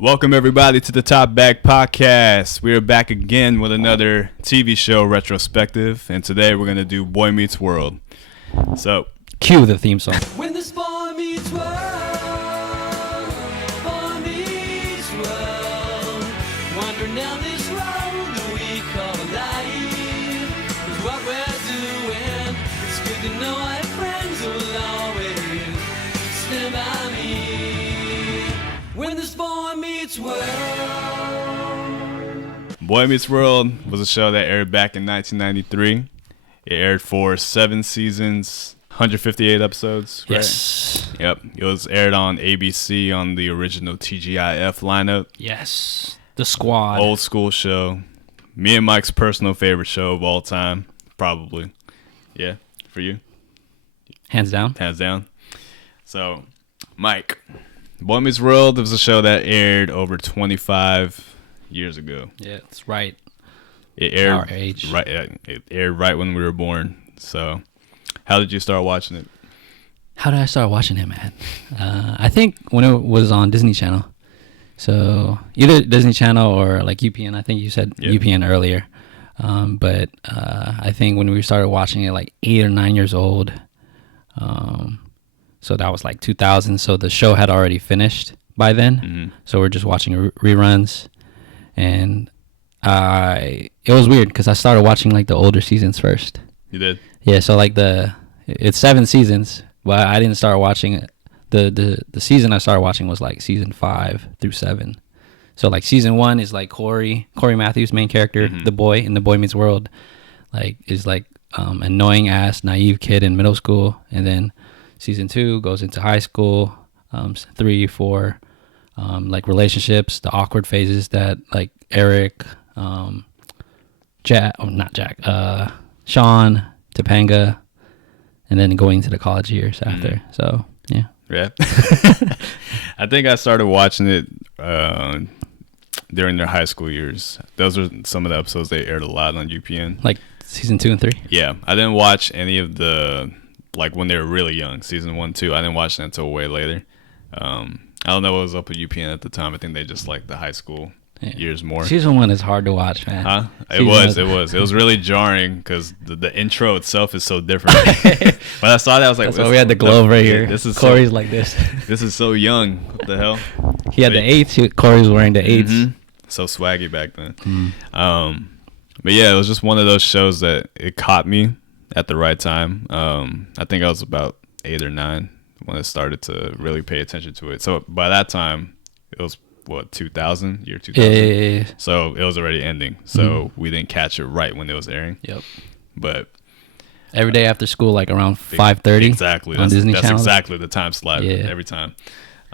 Welcome everybody to the Top Back Podcast. We are back again with another TV show retrospective, and today we're gonna do Boy Meets World. So, cue the theme song. When this boy meets world, boy meets world, wandering down this road that we call life is what we're doing. It's good to know I have friends who will always stand by me. When this boy meets world. Boy Meets World was a show that aired back in 1993. It aired for 7 seasons, 158 episodes. Right? Yes. Yep. It was aired on ABC on the original TGIF lineup. Yes. The Squad. Old school show. Me and Mike's personal favorite show of all time, probably. Yeah, for you? Hands down. Hands down. So, Mike, Boy Meets World was a show that aired over 25 years ago. Yeah, that's right. It aired Our age. right. It aired right when we were born. So, how did you start watching it? How did I start watching it, man? I think when it was on Disney Channel. So either Disney Channel or like UPN. I think you said UPN earlier. But I think when we started watching it, like 8 or 9 years old. So that was like 2000. So the show had already finished by then. Mm-hmm. So we're just watching reruns, and it was weird because I started watching like the older seasons first. You did? Yeah. So like it's 7 seasons, but I didn't start watching the season I started watching was like season 5 through 7. So like season 1 is like Cory Matthews, main character, the boy in the Boy Meets World, like is like annoying ass naive kid in middle school, and then season 2 goes into high school, 3, 4, like relationships, the awkward phases that like Eric, Shawn, Topanga, and then going into the college years after. So yeah. Yeah. I think I started watching it during their high school years. Those are some of the episodes they aired a lot on UPN. Like season 2 and 3? Yeah. I didn't watch any of the, like when they were really young, season 1, 2. I didn't watch that until way later. I don't know what was up with UPN at the time. I think they just liked the high school years more. Season 1 is hard to watch, man. Huh? It was really jarring because the intro itself is so different. When I saw that, I was like, that's why we had the glove right here. This is Cory's like this. This is so young. What the hell? He had the 8s. Cory's wearing the 8s. Mm-hmm. So swaggy back then. But yeah, it was just one of those shows that it caught me at the right time. I think I was about 8 or 9 when I started to really pay attention to it. So by that time, it was what, 2000? Year 2000? Yeah. So it was already ending. So we didn't catch it right when it was airing. Yep. But every day after school, like around 5:30. Exactly. On Disney Channel. That's exactly the time slot every time.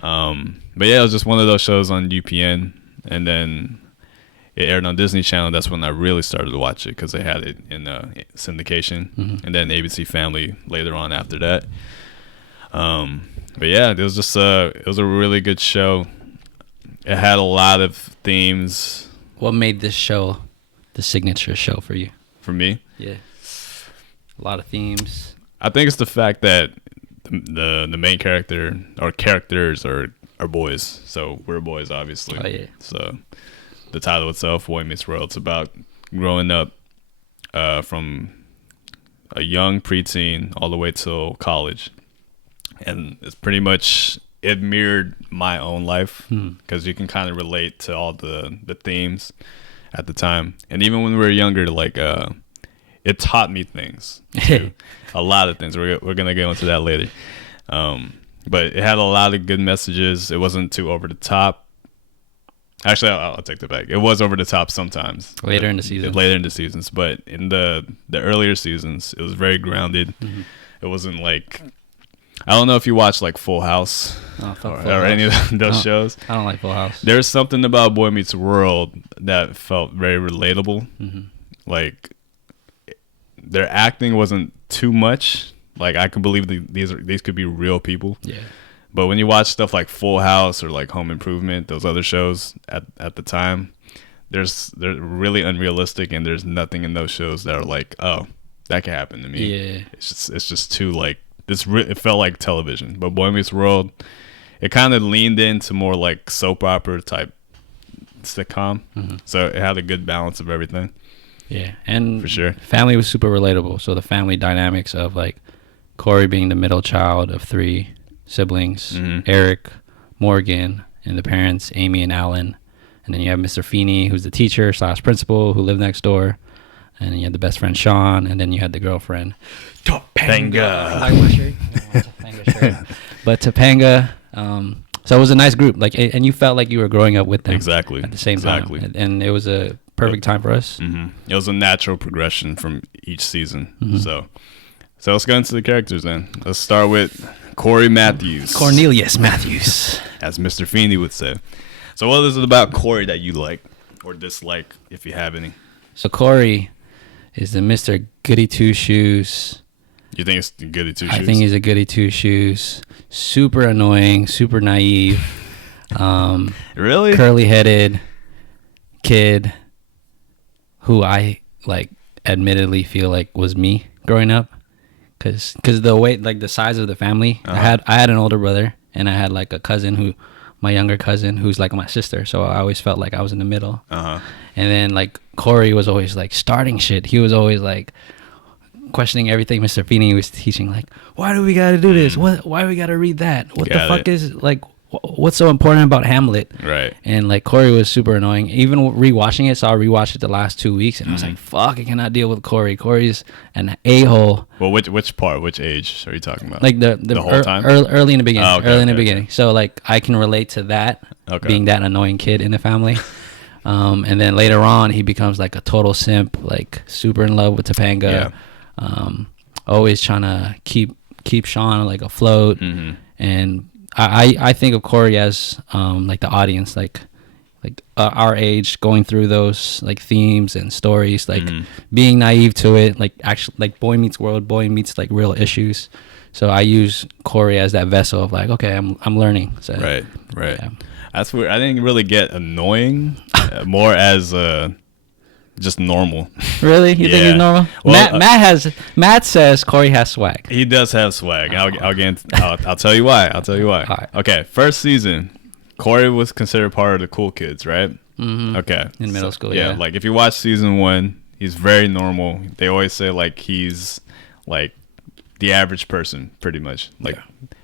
But yeah, it was just one of those shows on UPN, and then it aired on Disney Channel. That's when I really started to watch it because they had it in syndication, and then ABC Family later on after that. But yeah, it was just it was a really good show. It had a lot of themes. What made this show the signature show for you? For me? Yeah. A lot of themes. I think it's the fact that the main character or characters are boys. So we're boys, obviously. Oh, yeah. So the title itself, Boy Meets World, it's about growing up from a young preteen all the way till college. And it's pretty much, it mirrored my own life because you can kind of relate to all the themes at the time. And even when we were younger, like it taught me things, a lot of things. We're gonna get into that later. But it had a lot of good messages. It wasn't too over the top. Actually, I'll take that back. It was over the top sometimes. Later in the season. Later in the seasons, but in the earlier seasons, it was very grounded. It wasn't like, I don't know if you watch like Full House or any of those shows. I don't like Full House. There's something about Boy Meets World that felt very relatable. Like their acting wasn't too much. Like I can believe these could be real people. Yeah. But when you watch stuff like Full House or like Home Improvement, those other shows at the time, they're really unrealistic, and there's nothing in those shows that are like, oh, that could happen to me. Yeah. It's just too like it felt like television. But Boy Meets World, it kind of leaned into more like soap opera type sitcom. So it had a good balance of everything. Yeah, and For sure. family was super relatable. So the family dynamics of like Cory being the middle child of 3 siblings, Eric, Morgan, and the parents, Amy and Alan. And then you have Mr. Feeney, who's the teacher / principal who lived next door. And then you had the best friend Shawn, and then you had the girlfriend Topanga. Topanga. But Topanga, so it was a nice group. Like, and you felt like you were growing up with them Exactly. at the same Exactly. time, and it was a perfect time for us. It was a natural progression from each season. So let's go into the characters then. Let's start with Cory Matthews. Cornelius Matthews. As Mr. Feeney would say. So what is it about Cory that you like or dislike, if you have any? So Cory is the Mr. Goody Two Shoes. You think it's goody two shoes? I think he's a goody two shoes. Super annoying, super naive. Really? Curly headed kid who I like admittedly feel like was me growing up. Cause the way, like the size of the family, I had an older brother and I had like a cousin my younger cousin who's like my sister. So I always felt like I was in the middle. And then like Cory was always like starting shit. He was always like questioning everything Mr. Feeney was teaching. Like, why do we got to do this? Why do we got to read that? What the fuck is like, what's so important about Hamlet? Right. And like Cory was super annoying. Even rewatching it, so I rewatched it the last 2 weeks, and I was like, "Fuck, I cannot deal with Cory. Cory's an a-hole." Well, which part, which age are you talking about? Like the whole time? early in the beginning. Oh, okay, early in the okay, beginning. So like I can relate to that being that annoying kid in the family. And then later on, he becomes like a total simp, like super in love with Topanga. Always trying to keep Shawn like afloat. And I think of Cory as like the audience, like our age, going through those like themes and stories, like being naive to it, like actually like Boy Meets World, Boy meets like real issues. So I use Cory as that vessel of like, okay, I'm learning. So, right. Yeah. That's weird. I didn't really get annoying, more as just normal. Really? You think he's normal? Well, Matt says Cory has swag. He does have swag. I'll tell you why. I'll tell you why. All right. Okay, first season, Cory was considered part of the cool kids, right? Okay. In middle school, yeah. Like if you watch season 1, he's very normal. They always say like he's like the average person, pretty much. Like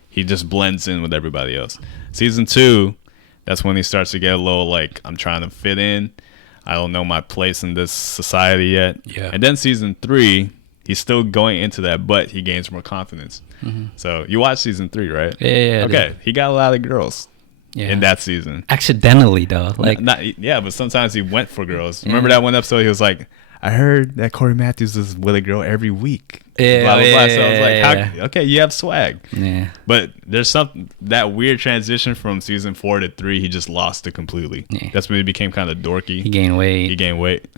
he just blends in with everybody else. Season 2, that's when he starts to get a little like, I'm trying to fit in. I don't know my place in this society yet. Yeah. And then season 3, he's still going into that, but he gains more confidence. So you watch season 3, right? Yeah. Okay. He got a lot of girls in that season. Accidentally, though. Like, but sometimes he went for girls. Remember that one episode? He was like, I heard that Cory Matthews is with a girl every week. Yeah, blah, blah, blah. So I was like, yeah. okay, you have swag. Yeah. But there's that weird transition from season 4 to 3. He just lost it completely. Yeah. That's when he became kind of dorky. He gained weight.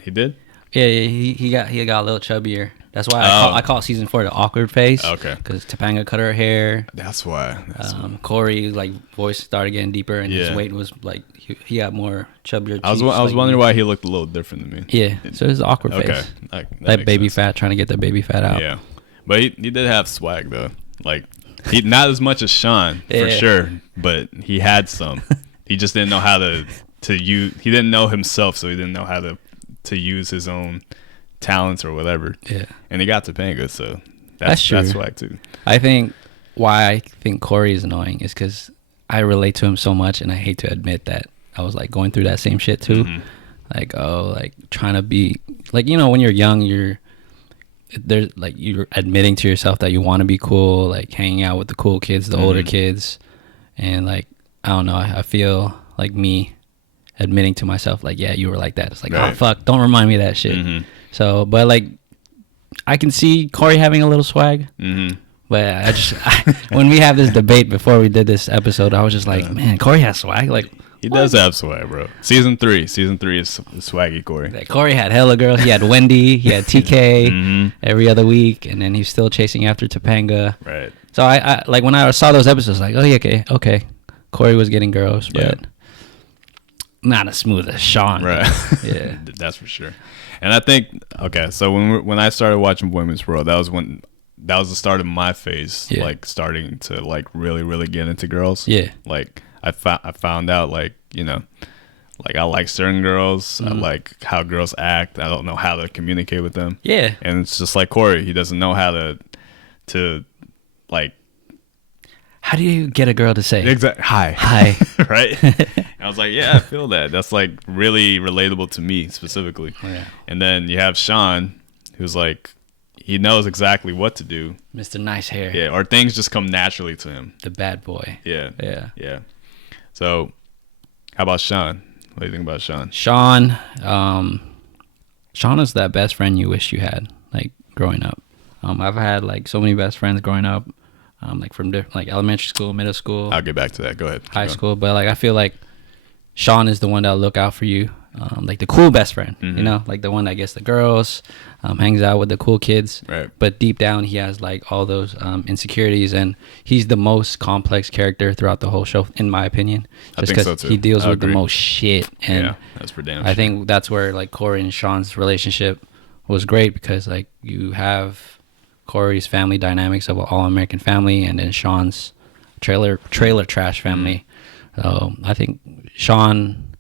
He did? Yeah, he got a little chubbier. That's why I call season 4 the awkward phase. Okay. Because Topanga cut her hair. That's why. Cory, like, voice started getting deeper, and his weight was like he got more chubbier. I was wondering why he looked a little different to me. Yeah, so it's the awkward phase. Okay. That baby fat, trying to get the baby fat out. Yeah, but he did have swag though. Like he not as much as Shawn for sure, but he had some. He just didn't know how to use. He didn't know himself, so he didn't know how to use his own talents or whatever. Yeah, and he got Topanga, so that's true. That's swag too. I think why I think Cory is annoying is because I relate to him so much, and I hate to admit that I was like going through that same shit too. Like trying to be like, you know, when you're young, you're admitting to yourself that you want to be cool, like hanging out with the cool kids, the older kids, and like I don't know, I feel like me admitting to myself like, yeah, you were like that. It's like, oh fuck, don't remind me of that shit. So, but like I can see Cory having a little swag. But when we have this debate before we did this episode, I was just like, man, Cory has swag. Like he does have swag, bro. Season 3 is swaggy Cory. Like, Cory had hella girls. He had Wendy, he had TK every other week, and then he's still chasing after Topanga. Right. So I like when I saw those episodes, like, oh yeah, okay. Cory was getting girls, but not as smooth as Shawn. Right. Yeah. That's for sure. And I think so when I started watching Boy Meets World, that was when that was the start of my phase, Yeah. like starting to like really get into girls. Yeah. Like I found out like, you know, like I like certain girls. I like how girls act. I don't know how to communicate with them. Yeah. And it's just like Cory. He doesn't know how to like How do you get a girl to say hi. Right? And I was like, yeah, I feel that. That's like really relatable to me specifically. Yeah. And then you have Shawn, who's like, he knows exactly what to do. Mr. Nice Hair. Yeah, or things just come naturally to him. The bad boy. Yeah. Yeah. Yeah. So, how about Shawn? What do you think about Shawn? Shawn, Shawn is that best friend you wish you had, like growing up. I've had like so many best friends growing up, like from like elementary school, middle school, I'll get back to that. Go ahead. Keep high going. school. But like I feel like Shawn is the one that'll look out for you, like the cool best friend, you know, like the one that gets the girls, hangs out with the cool kids. Right. But deep down, he has like all those insecurities, and he's the most complex character throughout the whole show, in my opinion. I think so, too. He deals I with the agree. most shit, and Yeah, that's for damn I sure. think that's where like Cory and Shawn's relationship was great, because like you have Cory's family dynamics of an all-American family, and then Shawn's trailer trash family. So I think Shawn,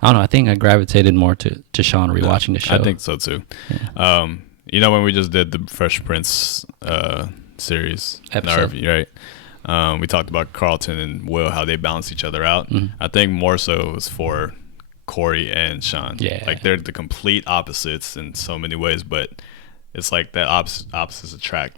I don't know, I think I gravitated more to Shawn rewatching the show. I think so too. You know, when we just did the Fresh Prince series in our Episode. review, right? We talked about Carlton and Will, how they balance each other out. Mm-hmm. I think more so it was for Cory and Shawn. Yeah. Like they're the complete opposites in so many ways, but it's like that opposites attract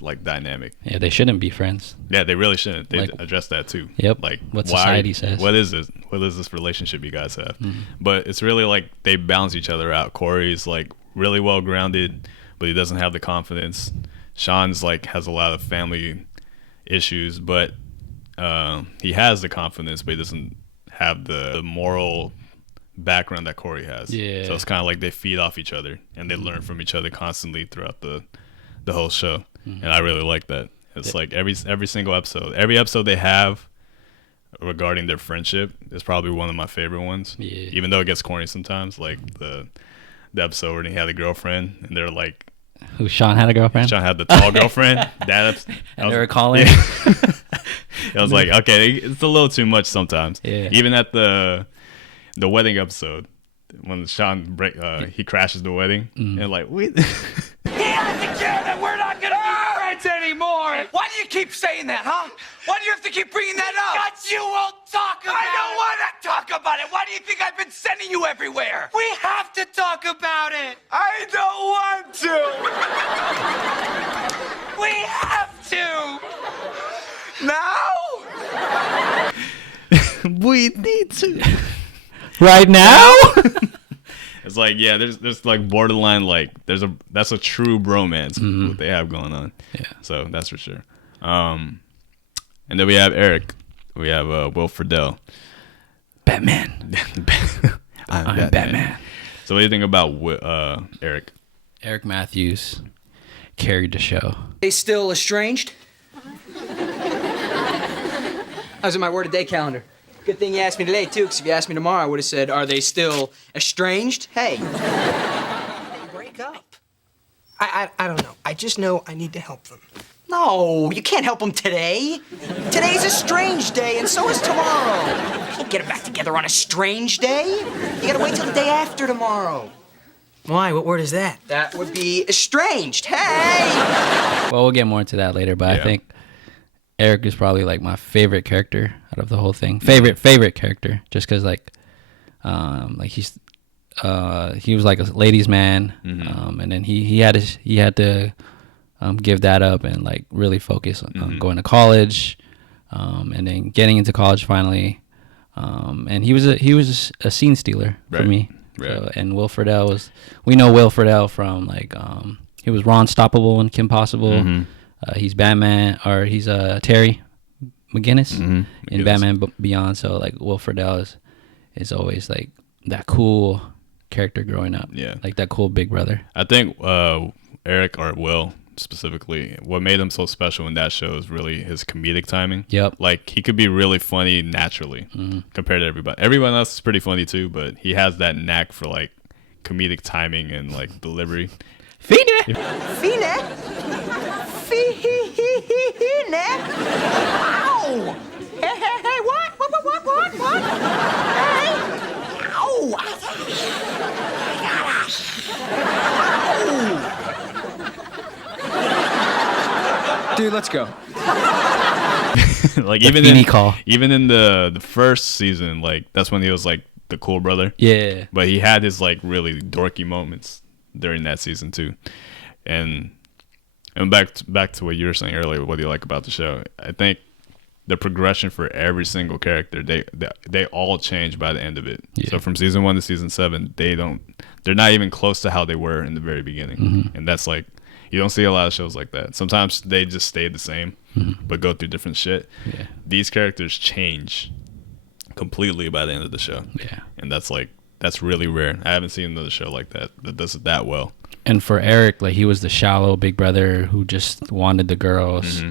like dynamic. Yeah, they shouldn't be friends. Yeah, they really shouldn't. They Like- address that too. Yep, Like what why- society says. What is this? What is this relationship you guys have? Mm-hmm. But it's really like they balance each other out. Cory's like really well grounded, but he doesn't have the confidence. Shawn's like has a lot of family issues, but he has the confidence, but he doesn't have the moral background that Cory has. Yeah. So it's kind of like they feed off each other and they learn from each other constantly throughout the whole show. And I really like that. It's like every single episode, every episode they have regarding their friendship is probably one of my favorite ones. Yeah. Even though it gets corny sometimes, like the episode where he had a girlfriend and they're like, Who, Shawn had a girlfriend? Shawn had the tall girlfriend. And they were calling? I was like, okay, it's a little too much sometimes. Yeah. Even at the wedding episode, when Shawn he crashes the wedding, and like we. He doesn't care that we're not gonna be friends anymore! Why do you keep saying that, huh? Why do you have to keep bringing that up? Because you won't talk about it! I don't want to talk about it! Why do you think I've been sending you everywhere? We have to talk about it! I don't want to! We have to! Now? We need to. Right now? It's like, yeah, there's like borderline, like that's a true bromance what they have going on. Yeah. So that's for sure. And then we have Eric. We have Will Friedle. Batman. I'm Batman. So what do you think about Eric? Eric Matthews carried the show. They still estranged? I was in my word a day calendar. Good thing you asked me today, too, because if you asked me tomorrow, I would have said, are they still estranged? Hey. Break up. I don't know. I just know I need to help them. No, you can't help them today. Today's a strange day, and so is tomorrow. You can't get them back together on a strange day. You gotta wait till the day after tomorrow. Why? What word is that? That would be estranged. Hey! Well, we'll get more into that later, but Yeah. I think Eric is probably like my favorite character out of the whole thing. Favorite character, just because like he's he was like a ladies' man, and then he had to give that up and like really focus on going to college, and then getting into college finally, and he was a scene stealer for Right. me. Right. So, and Will Friedle we know Will Friedle from like he was Ron Stoppable in Kim Possible. He's Batman, or he's Terry McGinnis in McGinnis. Batman Beyond. So like Will Friedle is always like that cool character growing up. Yeah. Like that cool big brother. I think Eric, or Will specifically, what made him so special in that show is really his comedic timing. Yep. Like he could be really funny naturally compared to everybody. Everyone else is pretty funny too, but he has that knack for like comedic timing and like delivery. Feeney. Feeney? Feeney? Ow! Hey, what? What? Hey! Ow! Dude, let's go. Like The even Feeney in call. even in the first season, like that's when he was like the cool brother. Yeah. But he had his like really dorky moments during that season too. And back to what you were saying earlier, what do you like about the show? I think the progression for every single character, they all change by the end of it. Yeah. So from season 1 to season 7, they're not even close to how they were in the very beginning. Mm-hmm. And that's like, you don't see a lot of shows like that. Sometimes they just stay the same, but go through different shit. Yeah. These characters change completely by the end of the show. Yeah. And that's really rare. I haven't seen another show like that does it that well. And for Eric, like he was the shallow big brother who just wanted the girls,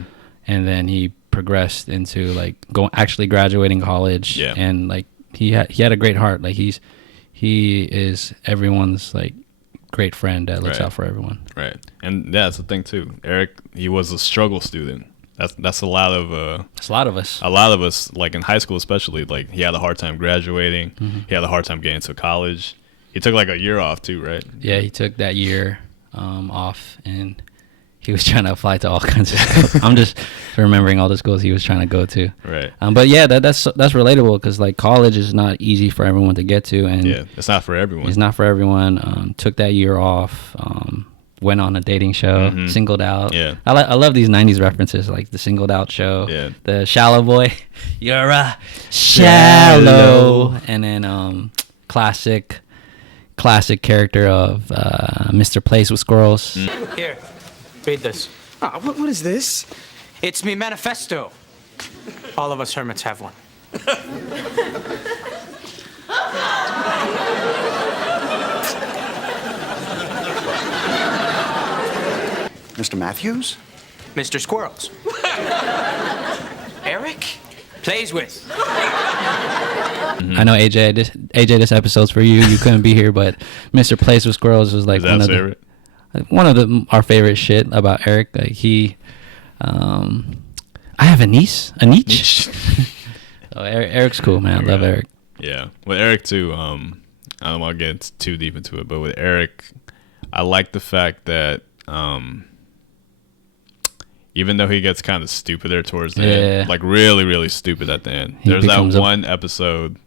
and then he progressed into like actually graduating college. Yeah. And like he had a great heart. Like he is everyone's like great friend that looks Right. out for everyone. Right. And yeah, that's the thing too. Eric, he was a struggle student. That's a lot of It's a lot of us. a lot of us, like in high school especially, like he had a hard time graduating. He had a hard time getting to college. He took like a year off too, right? Yeah, he took that year off, and he was trying to apply to all kinds of schools. I'm just remembering all the schools he was trying to go to. Right. But yeah, that's relatable because like college is not easy for everyone to get to, and Yeah, it's not for everyone. it's not for everyone. Took that year off. Went on a dating show. Singled out. Yeah. I love these '90s references, like the Singled Out show. Yeah. The Shallow Boy. You're a shallow. And then classic character of Mr. Plays with Squirrels. Here, read this. What is this? It's me manifesto. All of us hermits have one. Mr. Matthews? Mr. Squirrels. Eric plays with. I know AJ, this episode's for you. You couldn't be here, but Mr. Plays with Squirrels was like Is that favorite? one of our favorite shit about Eric. Like he, I have a niece. So Eric's cool, man. I love Eric. Yeah. With Eric too, I don't want to get too deep into it, but with Eric, I like the fact that even though he gets kind of stupider towards the end, like really, really stupid at the end. There's that one episode,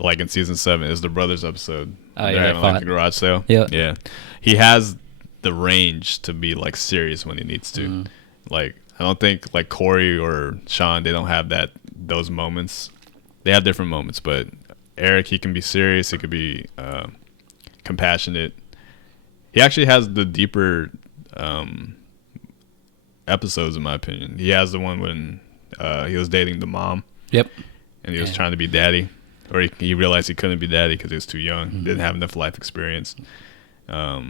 like in season 7, is the brothers episode. Oh, They're yeah, having like the garage sale. Yeah. Yeah. He has the range to be like serious when he needs to. Like I don't think like Cory or Shawn, they don't have those moments. They have different moments, but Eric, he can be serious. He could be compassionate. He actually has the deeper episodes, in my opinion. He has the one when he was dating the mom. Yep. And he was trying to be daddy, or he realized he couldn't be daddy because he was too young, didn't have enough life experience. Yeah,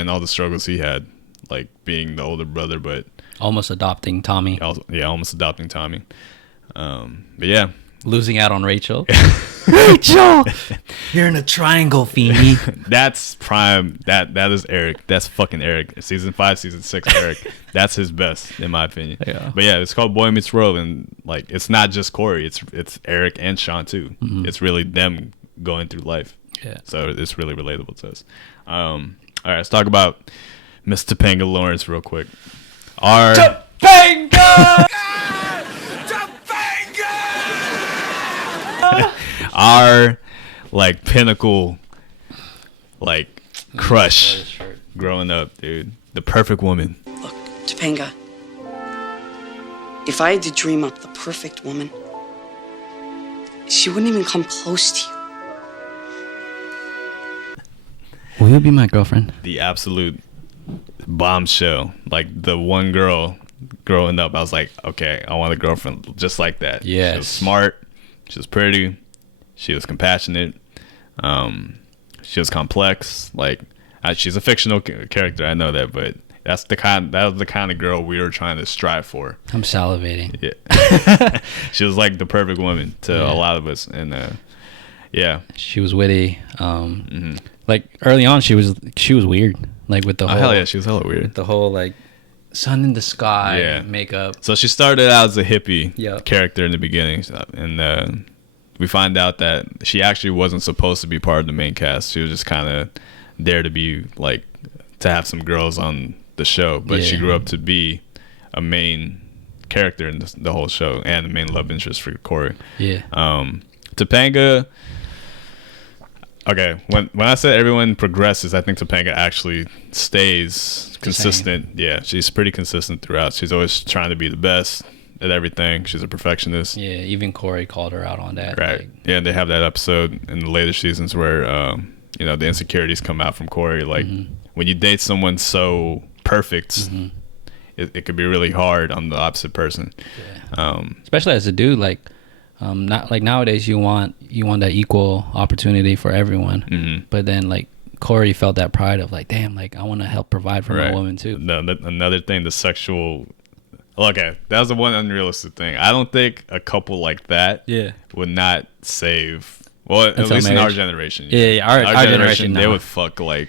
and all the struggles he had, like being the older brother, but Almost adopting Tommy. almost adopting Tommy. But yeah, Losing out on Rachel. Rachel! You're in a triangle, Feeney. that's prime. That is Eric. That's fucking Eric. Season 5, season 6, Eric. That's his best, in my opinion. Yeah. But yeah, it's called Boy Meets World, and like it's not just Cory. It's Eric and Shawn too. It's really them going through life. Yeah. So it's really relatable to us. All right, let's talk about Miss Topanga Lawrence real quick. Our like pinnacle, like crush growing up, dude. The perfect woman. Look, Topanga, if I had to dream up the perfect woman, she wouldn't even come close to you. Will you be my girlfriend? The absolute bombshell. Like the one girl growing up, I was like, okay, I want a girlfriend just like that. Yes. She was smart. She was pretty. She was compassionate. She was complex. Like she's a fictional character, I know that, but that was the kind of girl we were trying to strive for. I'm salivating. Yeah. She was like the perfect woman to a lot of us, and yeah. She was witty. Like early on, she was weird. like with the Oh, whole hell yeah, she was hella weird. the whole like sun in the sky Yeah. makeup. So she started out as a hippie Yeah. character in the beginning, and we find out that she actually wasn't supposed to be part of the main cast. She was just kind of there to be like to have some girls on the show, but she Yeah. grew up to be a main character in the whole show and the main love interest for Cory. Yeah. Topanga. Okay, when I said everyone progresses, I think Topanga actually stays consistent. Yeah, she's pretty consistent throughout. She's always trying to be the best at everything. She's a perfectionist. Yeah, even Cory called her out on that. Right. Like, Yeah, and they have that episode in the later seasons where the insecurities come out from Cory. Like when you date someone so perfect, it could be really hard on the opposite person. yeah. Especially as a dude, like not like nowadays you want that equal opportunity for everyone. But then like Cory felt that pride of like, damn, like I want to help provide for my woman too. Another thing, the sexual. Okay, that was the one unrealistic thing. I don't think a couple like that would not save. Well, at least in our generation. Yeah, our generation, they no. would fuck like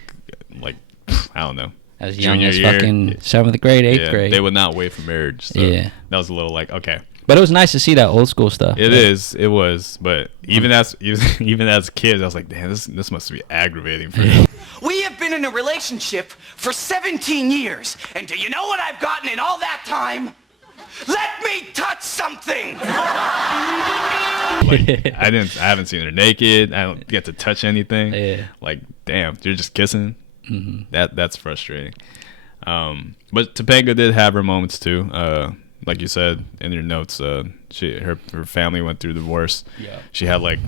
I don't know. As young junior as year. fucking 7th grade, 8th grade. They would not wait for marriage. So Yeah. that was a little like, okay. But it was nice to see that old school stuff. It was. But even as kids, I was like, damn, this must be aggravating for them. We have been in a relationship for 17 years, and do you know what I've gotten in all that time? Let me touch something! Like, I haven't seen her naked. I don't get to touch anything. Yeah. Like, damn, you're just kissing. That's frustrating. But Topanga did have her moments too. Like you said in your notes, her family went through divorce. Yeah. She had like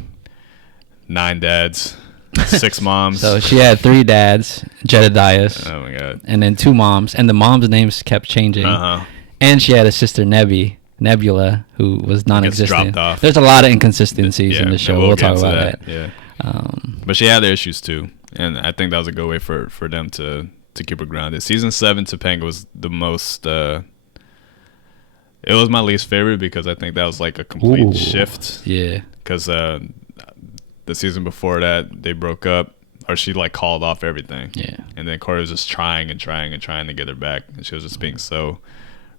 9 dads, 6 moms. So she had 3 dads, Jedediah's, Oh my god. and then 2 moms, and the moms' names kept changing. And she had a sister Nebula, who was non-existent. dropped off. There's a lot of inconsistencies in the show. and We'll get talk into about that. Yeah. Um, But she had their issues too, and I think that was a good way for them to keep her grounded. Season 7, Topanga was the most. It was my least favorite because I think that was like a complete Ooh. shift. Yeah. Because the season before that they broke up, or she like called off everything. Yeah. And then Cory was just trying to get her back, and she was just being so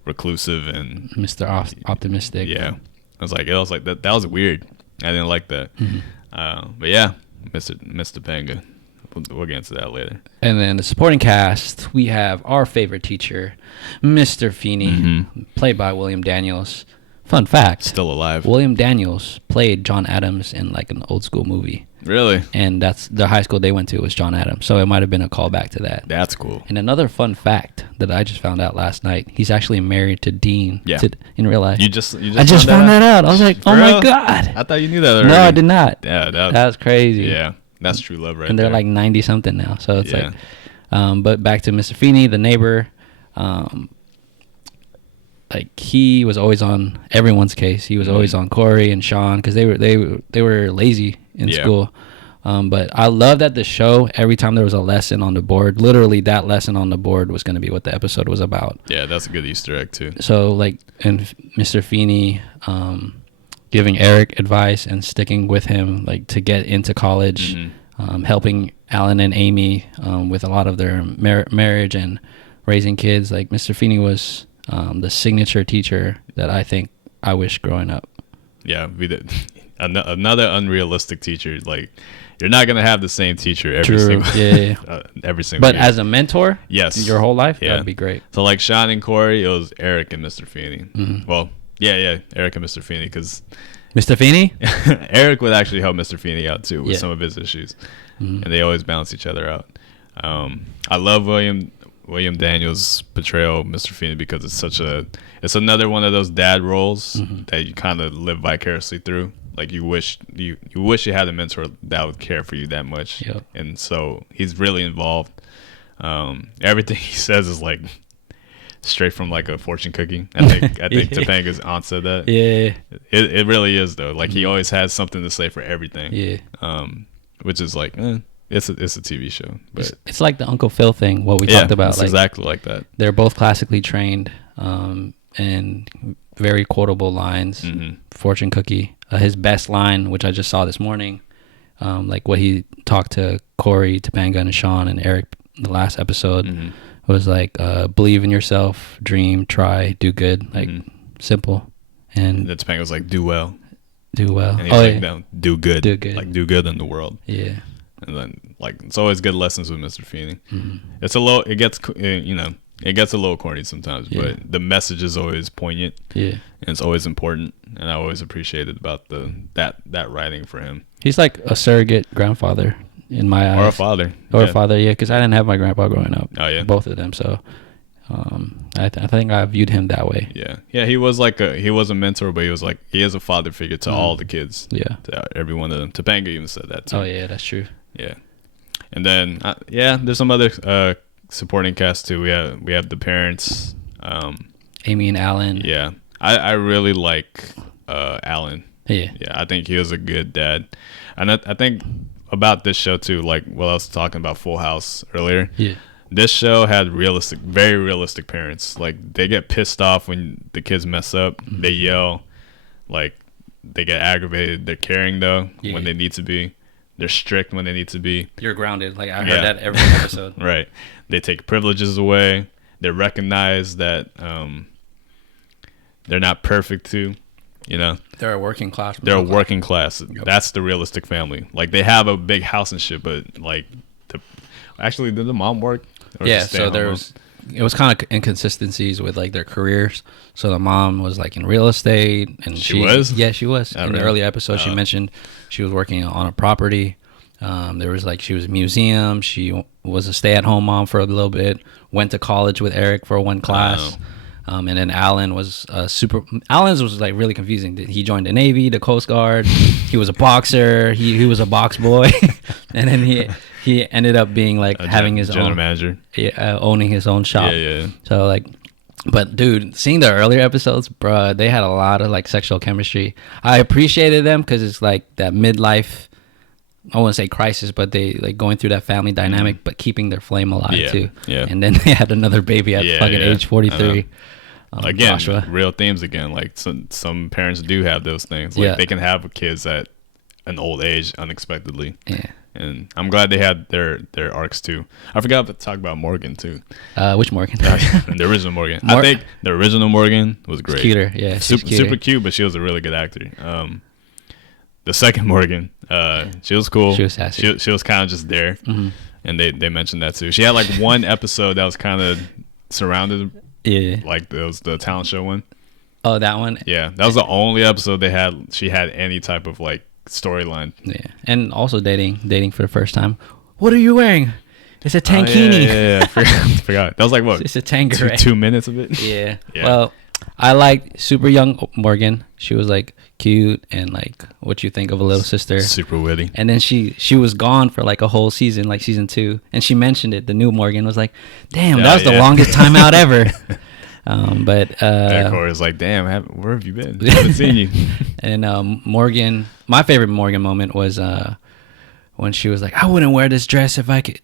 reclusive and Mr. Optimistic. yeah. It was like that was weird. I didn't like that. But yeah, Mr. Topanga. We'll get into that later. And then the supporting cast, we have our favorite teacher, Mr. Feeney, played by William Daniels. Fun fact. Still alive. William Daniels played John Adams in like an old school movie. Really? And that's the high school they went to was John Adams. So it might have been a callback to that. That's cool. And another fun fact that I just found out last night, he's actually married to Dean in real life. You just I just found that out. I was like, oh my God. I thought you knew that already. No, I did not. Yeah, That was crazy. Yeah, that's true love right And they're there. like 90 something now. So it's Yeah. like, but back to Mr. Feeney, the neighbor. Like he was always on everyone's case. He was always on Cory and Shawn because they were lazy in school. But I love that the show, every time there was a lesson on the board, literally that lesson on the board was going to be what the episode was about. Yeah, that's a good Easter egg too. So like, and Mr. Feeney giving Eric advice and sticking with him like to get into college, helping Alan and Amy with a lot of their marriage and raising kids. Like Mr. Feeney was the signature teacher that I think I wish growing up. Yeah, another unrealistic teacher. Like you're not gonna have the same teacher every single every single But year. as a mentor, yes, your whole life, yeah. that'd be great. So like Shawn and Cory, it was Eric and Mr. Feeney. Well, yeah, Eric and Mr. Feeney, because Mr. Feeney, Eric would actually help Mr. Feeney out too with Yeah. some of his issues, and they always balance each other out. I love William Daniels' portrayal of Mr. Feeney because it's another one of those dad roles that you kind of live vicariously through. Like you wish you had a mentor that would care for you that much. Yep. And so he's really involved. Everything he says is like straight from like a fortune cookie. I think Topanga's aunt said that. Yeah. It really is though. Like he always has something to say for everything. Yeah. Which is like it's a TV show. But It's like the Uncle Phil thing, what we yeah, talked about. it's Like, exactly like that. they're both classically trained and very quotable lines. Fortune cookie. His best line, which I just saw this morning, like what he talked to Cory, Topanga, and Shawn and Eric the last episode was like believe in yourself, dream, try, do good, like simple, and the Topanga was like, do well. do well. And he's like, no, do good. Do good. Like, do good in the world. Yeah. And then, like, it's always good lessons with Mr. Feeney. It's a little, it gets, you know, it gets a little corny sometimes, but the message is always poignant. Yeah. And it's always important. And I always appreciated about that writing for him. He's like a surrogate grandfather in my eyes. Or a father. Or a father, yeah, because I didn't have my grandpa growing up. Oh, yeah. Both of them, so I think I viewed him that way. Yeah. Yeah, he was a mentor, but he is a father figure to all the kids. Yeah. To every one of them. Topanga even said that too. Oh, yeah, that's true. Yeah. And then, there's some other supporting cast too. We have the parents. Amy and Alan. Yeah. I really like Alan. Yeah. Yeah, I think he was a good dad. And I think about this show too, like what I was talking about Full House earlier. Yeah. This show had very realistic parents. Like, they get pissed off when the kids mess up. They yell. Like, they get aggravated. They're caring, though, when they need to be. They're strict when they need to be. You're grounded. Like, I heard that every episode. Right. They take privileges away. They recognize that they're not perfect, too. You know? They're a working class. They're a working class. Yep. That's the realistic family. Like, they have a big house and shit, but, like, actually, did the mom work? Yeah, so it was kind of inconsistencies with like their careers. So the mom was like in real estate, and she was. Yeah, she was. In the early episode, she mentioned she was working on a property. There was like she was a museum. She was a stay-at-home mom for a little bit. Went to college with Eric for one class. And then Alan was Alan's was like really confusing. He joined the Navy, the Coast Guard. He was a boxer. He was a box boy, and then he ended up being like having his general own manager, owning his own shop. Yeah. So like, but dude, seeing the earlier episodes, bruh, they had a lot of like sexual chemistry. I appreciated them because it's like that midlife. I wouldn't say crisis, but they like going through that family dynamic, but keeping their flame alive too. Yeah. And then they had another baby at fucking age 43. Again, Joshua. real themes again. Like some parents do have those things. Like they can have kids at an old age unexpectedly. Yeah. And I'm glad they had their arcs too. I forgot to talk about Morgan too. Which Morgan? The original Morgan. I think the original Morgan was great. Cuter, yeah. Super cute, but she was a really good actor. The second Morgan, she was cool. She was sassy. She was kind of just there, and they mentioned that too. She had like one episode that was kind of surrounded. Yeah. Like it was the talent show one. Oh, that one? Yeah. That was the only episode she had any type of like storyline. Yeah. And also dating for the first time. What are you wearing? It's a tankini. Yeah. Forgot. That was like what? It's a Tanqueray. 2 minutes of it? Yeah. Well, I liked super young Morgan. She was like cute and like what you think of a little sister. Super witty. And then she was gone for like a whole season, like season 2. And she mentioned it. The new Morgan was like, damn, that was the longest time out ever. But Cory was like, damn, where have you been? I haven't seen you. And Morgan, my favorite Morgan moment was when she was like, I wouldn't wear this dress if I could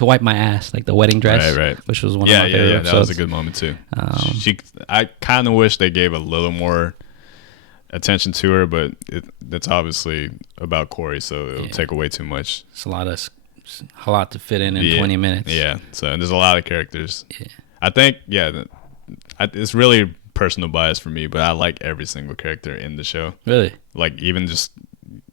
wipe my ass, like the wedding dress, right. which was one of my favorite episodes. That was a good moment too. I kind of wish they gave a little more attention to her, but that's obviously about Cory, so it'll take away too much. It's a lot to fit in 20 minutes. Yeah, so there's a lot of characters. Yeah. I think, it's really personal bias for me, but I like every single character in the show. Really? Like even just,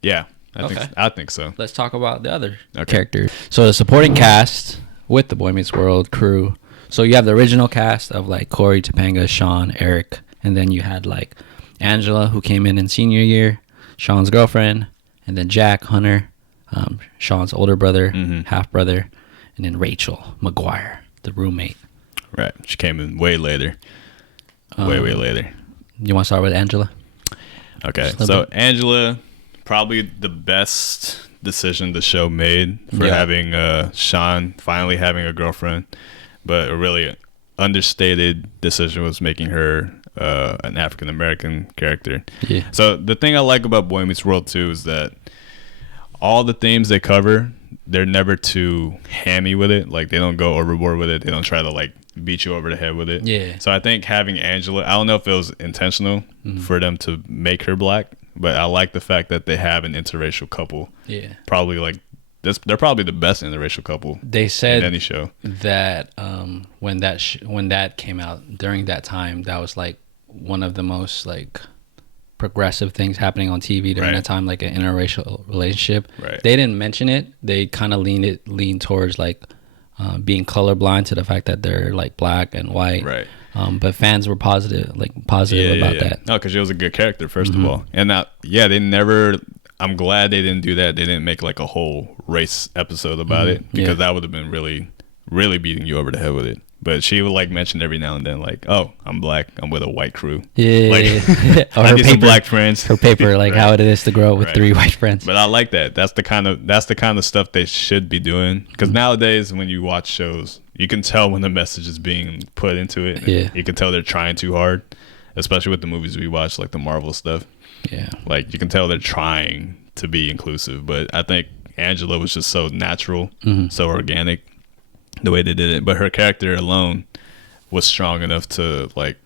I think so. Let's talk about the other characters. So the supporting cast with the Boy Meets World crew. So you have the original cast of like Cory, Topanga, Shawn, Eric, and then you had like Angela, who came in senior year, Shawn's girlfriend, and then Jack, Hunter, Shawn's older brother, half brother, and then Rachel McGuire, the roommate. Right. She came in way later. Way later. You want to start with Angela? Okay. So Angela, probably the best decision the show made for having Shawn finally having a girlfriend, but a really understated decision was making her an African American character. Yeah. So the thing I like about Boy Meets World too is that all the themes they cover, they're never too hammy with it. Like they don't go overboard with it. They don't try to like beat you over the head with it. Yeah. So I think having Angela, I don't know if it was intentional for them to make her black, but I like the fact that they have an interracial couple. Yeah. Probably like they're probably the best interracial couple They said in any show. that when that came out during that time, that was like one of the most like progressive things happening on TV during Right. that time, like an interracial relationship. Right. They didn't mention it. They kind of leaned towards like being colorblind to the fact that they're like black and white. Right. But fans were positive about that. No, because she was a good character, first of all. And they never. I'm glad they didn't do that. They didn't make like a whole race episode about it, because that would have been really, really beating you over the head with it. But she would like mention every now and then, like, "Oh, I'm black. I'm with a white crew. Yeah. Like, Or I her need some paper- black friends." Her paper, like Right. how it is to grow up with Right. 3 white friends. But I like that. That's the kind of stuff they should be doing. Because nowadays, when you watch shows, you can tell when the message is being put into it. Yeah. You can tell they're trying too hard, especially with the movies we watch, like the Marvel stuff. Yeah. Like you can tell they're trying to be inclusive. But I think Angela was just so natural, so organic, the way they did it. But her character alone was strong enough to like.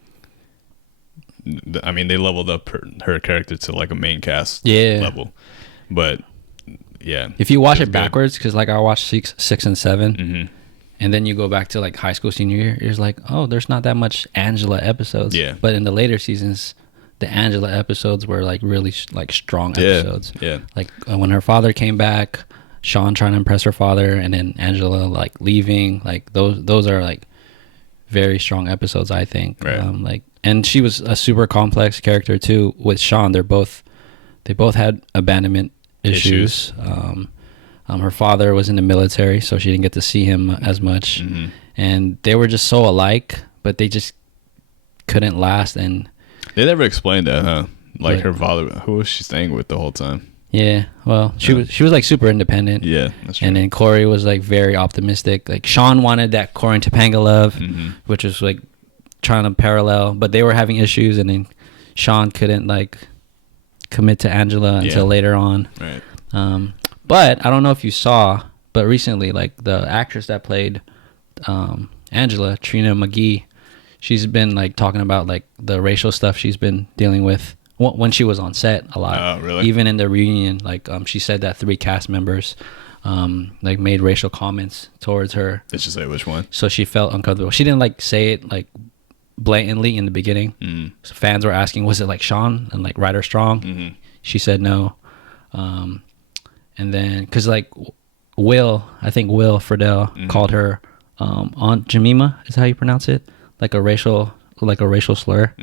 I mean, they leveled up her character to like a main cast level. But yeah, If you watch was it good. backwards, because like I watched 6 and 7, and then you go back to like high school senior year, you're like, oh, there's not that much Angela episodes. Yeah. But in the later seasons, the Angela episodes were like really like strong episodes. Yeah. Like when her father came back, Shawn trying to impress her father, and then Angela like leaving. Like those are like very strong episodes, I think. Right. And she was a super complex character too with Shawn. They both had abandonment issues. Her father was in the military, so she didn't get to see him as much. And they were just so alike, but they just couldn't last. And They never explained that, huh? Like Right. her father, who was she staying with the whole time? yeah, well, she was like super independent. Yeah, that's true. And then Cory was like very optimistic. Like Shawn wanted that Cory and Topanga love, which was like trying to parallel, but they were having issues, and then Shawn couldn't like commit to Angela until later on. Right. But I don't know if you saw, but recently, like the actress that played Angela, Trina McGee, she's been like talking about like the racial stuff she's been dealing with when she was on set a lot. Oh, really? Even in the reunion, like she said that 3 cast members like made racial comments towards her, Did she say which one? so she felt uncomfortable. She didn't like say it like blatantly in the beginning. So fans were asking, was it like Shawn and like Ryder Strong? She said no. And then because like I think Will Friedle called her Aunt Jemima is how you pronounce it, like a racial slur.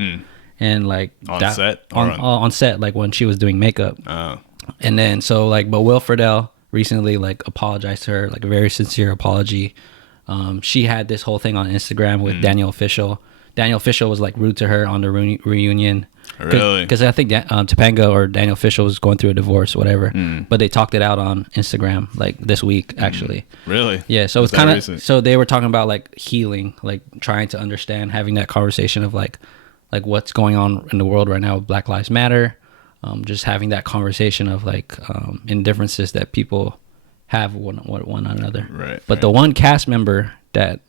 And like On set or on set, like when she was doing makeup. Oh. And then so like, but Will Friedle recently like apologized to her, like a very sincere apology. She had this whole thing on Instagram with Daniel Fishel. Daniel Fishel was like rude to her on the reunion. Really? Because I think Topanga or Daniel Fishel was going through a divorce, whatever. But they talked it out on Instagram like this week, actually. Really? Yeah, so Was it's that kind of recent? so they were talking about like healing, like trying to understand, having that conversation of like what's going on in the world right now with Black Lives Matter, just having that conversation of like indifferences that people have one another. Right. But the one cast member that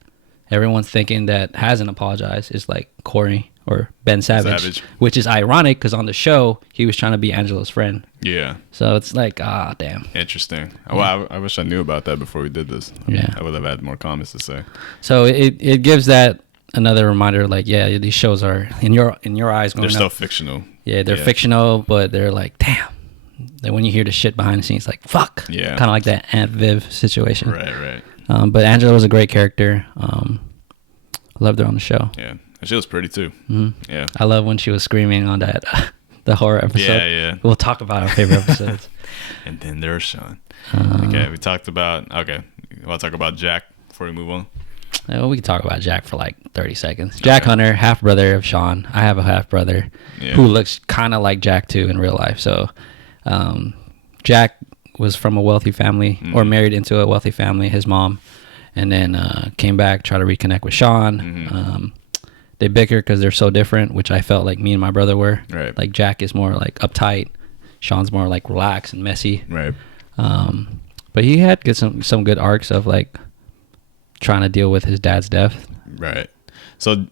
everyone's thinking that hasn't apologized is like Cory or Ben Savage. Which is ironic because on the show he was trying to be Angela's friend. Yeah. So it's like, damn. Interesting. Well, I wish I knew about that before we did this. Yeah. I would have had more comments to say. So it gives that another reminder, like, yeah, these shows are in your eyes going They're still up. fictional. Yeah, they're fictional, but they're like, damn. Then when you hear the shit behind the scenes, like, fuck. Yeah. Kind of like that Aunt Viv situation. Right. But Angela was a great character. Loved her on the show. Yeah. And she was pretty too. Yeah. I love when she was screaming on that the horror episode. Yeah. We'll talk about our favorite episodes. And then there's Shawn. Okay, we talked about. Okay, you want to talk about Jack before we move on? Well, we can talk about Jack for like 30 seconds. Jack Hunter, half brother of Shawn. I have a half brother who looks kind of like Jack too in real life. So, Jack was from a wealthy family or married into a wealthy family. His mom, and then came back, tried to reconnect with Shawn. They bicker because they're so different, which I felt like me and my brother were. Right. Like Jack is more like uptight. Shawn's more like relaxed and messy. Right. But he had some good arcs of like trying to deal with his dad's death. Right. So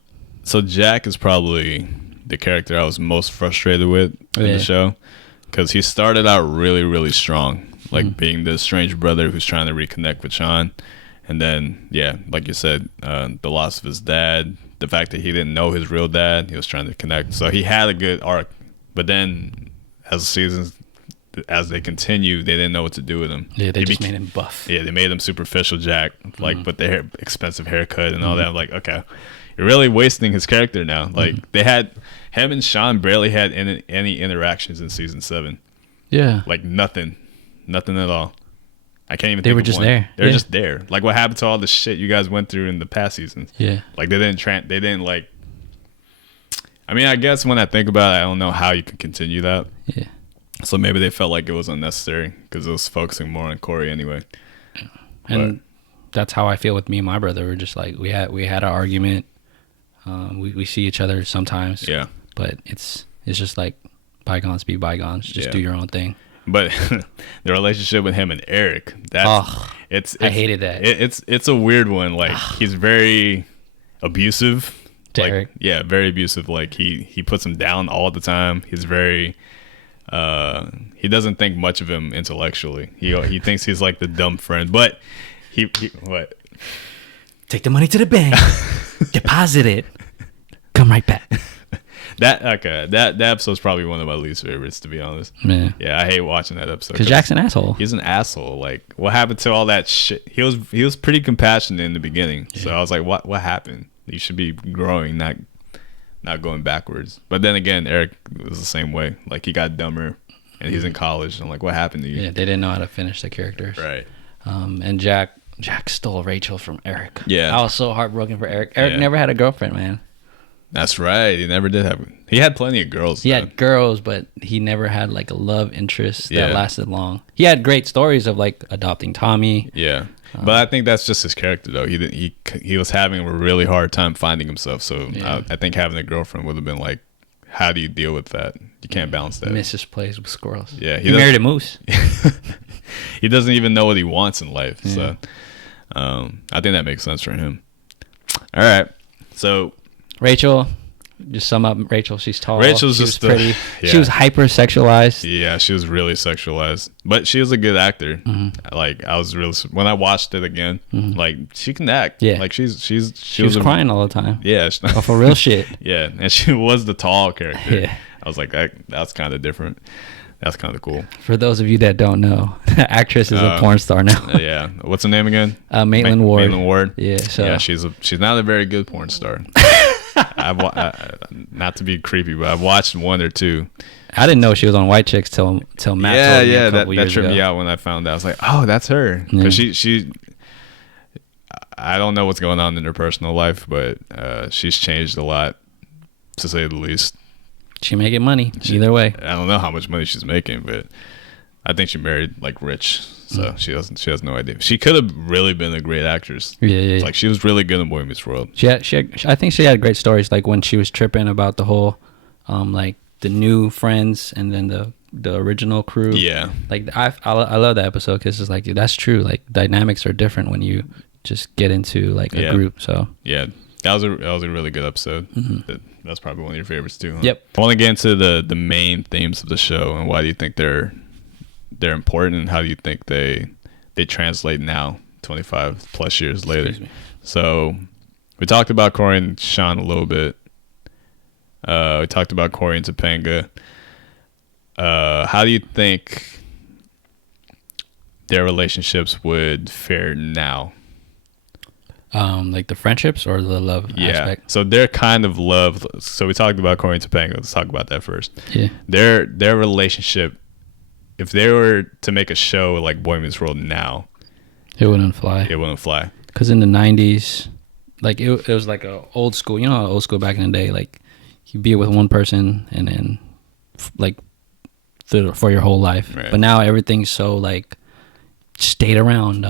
Jack is probably the character I was most frustrated with in the show, because he started out really, really strong. like being the strange brother who's trying to reconnect with Shawn. And then, yeah, like you said, the loss of his dad, the fact that he didn't know his real dad, he was trying to connect. So he had a good arc. But then as the seasons, as they continue, they didn't know what to do with him. Yeah, they just made him buff. Yeah, they made him superficial Jack, like with the expensive haircut and all that. I'm like, okay, you're really wasting his character now. Like they had him and Shawn barely had any interactions in season 7. Yeah, Like nothing at all. I can't even. They think were of just one. there. They're Yeah. just there. Like what happened to all the shit you guys went through in the past seasons? Yeah. Like they didn't like. I mean, I guess when I think about it, I don't know how you can continue that. Yeah. So maybe they felt like it was unnecessary because it was focusing more on Cory anyway. And that's how I feel with me and my brother. We're just like we had an argument. We see each other sometimes. Yeah. But it's just like bygones be bygones. Just Yeah. do your own thing. But the relationship with him and Eric, it's I hated that. It's a weird one. Like he's very abusive. To Like, Eric? Yeah, very abusive. Like he puts him down all the time. He's very he doesn't think much of him intellectually. He thinks he's like the dumb friend. But he what? Take the money to the bank, deposit it, come right back. That episode's probably one of my least favorites, to be honest. Man. Yeah, I hate watching that episode. Because Jack's an asshole. He's an asshole. Like, what happened to all that shit? He was pretty compassionate in the beginning. So I was like, what happened? You should be growing, not going backwards. But then again, Eric was the same way. Like, he got dumber, and he's in college. I'm like, what happened to you? Yeah, they didn't know how to finish the characters. Right. And Jack stole Rachel from Eric. Yeah. I was so heartbroken for Eric. Eric Yeah. never had a girlfriend, man. That's right. He never did have. He had plenty of girls. He though. had girls, but he never had like a love interest that Yeah. lasted long. He had great stories of like adopting Tommy. Yeah. But I think that's just his character, though. He was having a really hard time finding himself. So Yeah. I think having a girlfriend would have been like, how do you deal with that? You can't balance that. Mrs. plays with squirrels. Yeah, he married a moose. He doesn't even know what he wants in life. So I think that makes sense for him. All right. So Rachel, just sum up Rachel. She's tall. Rachel's she just was pretty. yeah. She was hyper sexualized. yeah, she was really sexualized, but she was a good actor. Mm-hmm. Like I was really when I watched it again, like she can act. Yeah. Like she was crying all the time. Yeah. Oh, for real shit. Yeah, and she was the tall character. Yeah. I was like, that's kind of different. That's kind of cool. For those of you that don't know, the actress is a porn star now. Yeah. What's her name again? Maitland Ward. Maitland Ward. Yeah. So Yeah, she's not a very good porn star. Not to be creepy, but I've watched one or two. I didn't know she was on White Chicks till Matt told me a couple that years tripped ago. me out when I found out. I was like, oh, that's her. Because she I don't know what's going on in her personal life, but she's changed a lot, to say the least. She may get money either way. I don't know how much money she's making, but I think she married like rich, so she has no idea. She could have really been a great actress. Yeah. Like she was really good in Boy Meets World. I think she had great stories, like when she was tripping about the whole, like the new friends and then the original crew. Yeah. Like I love that episode because it's like, dude, that's true. Like dynamics are different when you just get into like a group. So yeah, that was a really good episode. That's probably one of your favorites too. Huh? Yep. I want to get into the main themes of the show and why do you think they're important and how do you think they translate now, 25 plus years later. So we talked about Cory and Shawn a little bit. We talked about Cory and Topanga. How do you think their relationships would fare now? Like the friendships or the love aspect? So their kind of love. So we talked about Cory and Topanga. Let's talk about that first. Yeah. Their relationship. If they were to make a show like Boy Meets World now, It wouldn't fly. it wouldn't fly. Because in the 90s, like it was like a old school. You know how old school back in the day, like you'd be with one person and then like for your whole life. Right. But now everything's so like just date around.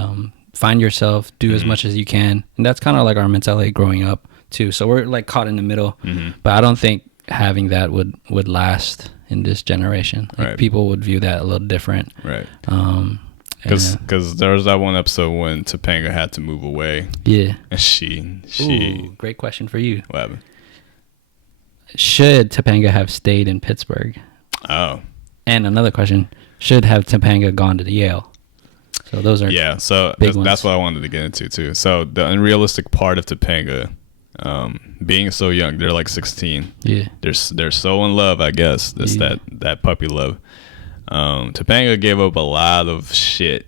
Find yourself, do as much as you can. And that's kind of like our mentality growing up too. So we're like caught in the middle. But I don't think having that would last in this generation. Like Right. people would view that a little different. Right. And, Because there was that one episode when Topanga had to move away. yeah. And she Ooh, great question for you. what happened? Should Topanga have stayed in Pittsburgh? Oh. And another question, should have Topanga gone to Yale? So those are Yeah, so big that's ones. what I wanted to get into too. So the unrealistic part of Topanga, being so young, they're like 16. Yeah. They're so in love, I guess. That's that puppy love. Topanga gave up a lot of shit,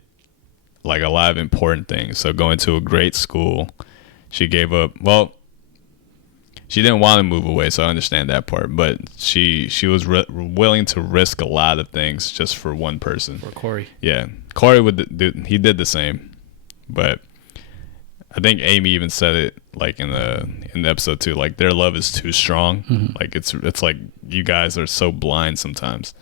like a lot of important things. So going to a great school, she gave up. Well, she didn't want to move away, so I understand that part. But she was willing to risk a lot of things just for one person. For Cory. Yeah, Cory he did the same, but I think Amy even said it like in the episode too. Like their love is too strong. Mm-hmm. Like it's like you guys are so blind sometimes.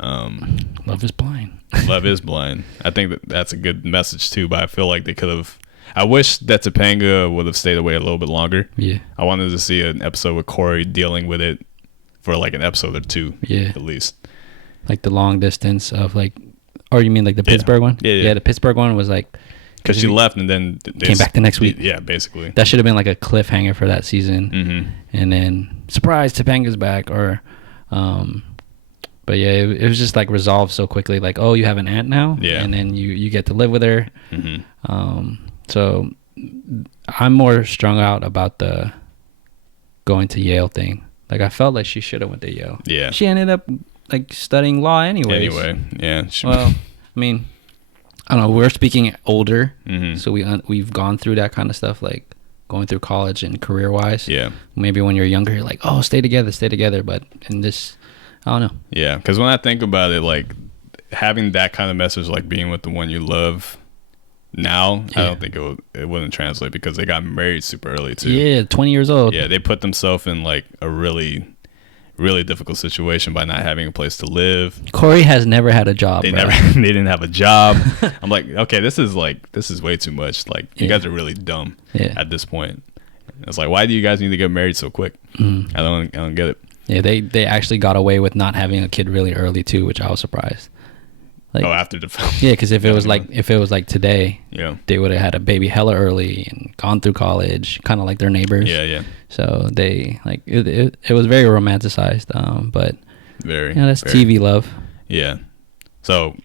Love is blind. Love is blind. I think that's a good message too. But I feel like they could have. I wish that Topanga would have stayed away a little bit longer. Yeah. I wanted to see an episode with Cory dealing with it for like an episode or two. Yeah. At least. Like the long distance of like, or you mean like the Pittsburgh one? Yeah. The Pittsburgh one was like. Because she left and then came back the next week. Yeah, basically. That should have been like a cliffhanger for that season. Mm-hmm. And then surprise, Topanga's back. Or, but yeah, it was just like resolved so quickly. Like, oh, you have an aunt now. Yeah. And then you get to live with her. Mm-hmm. So I'm more strung out about the going to Yale thing. Like I felt like she should have went to Yale. Yeah. She ended up like studying law anyways. Anyway, yeah. Well, I mean, I don't know. We're speaking older, Mm-hmm. so we've gone through that kind of stuff, like going through college and career wise. Yeah. Maybe when you're younger, you're like, oh, stay together. But in this, I don't know. Yeah, because when I think about it, like having that kind of message, like being with the one you love now, I don't think it wouldn't translate because they got married super early too. Yeah, 20 years old. Yeah, they put themselves in like a really, really difficult situation by not having a place to live. Cory has never had a job. They bro. they didn't have a job. I'm like, okay, this is way too much. Like you guys are really dumb at this point. It's like, why do you guys need to get married so quick? Mm. I don't get it. Yeah, they actually got away with not having a kid really early too, which I was surprised. Like, After the film. yeah, because if it was like today, Yeah. they would have had a baby hella early and gone through college, kind of like their neighbors. Yeah. So they like it was very romanticized, but Very. that's very. TV love. Yeah. So,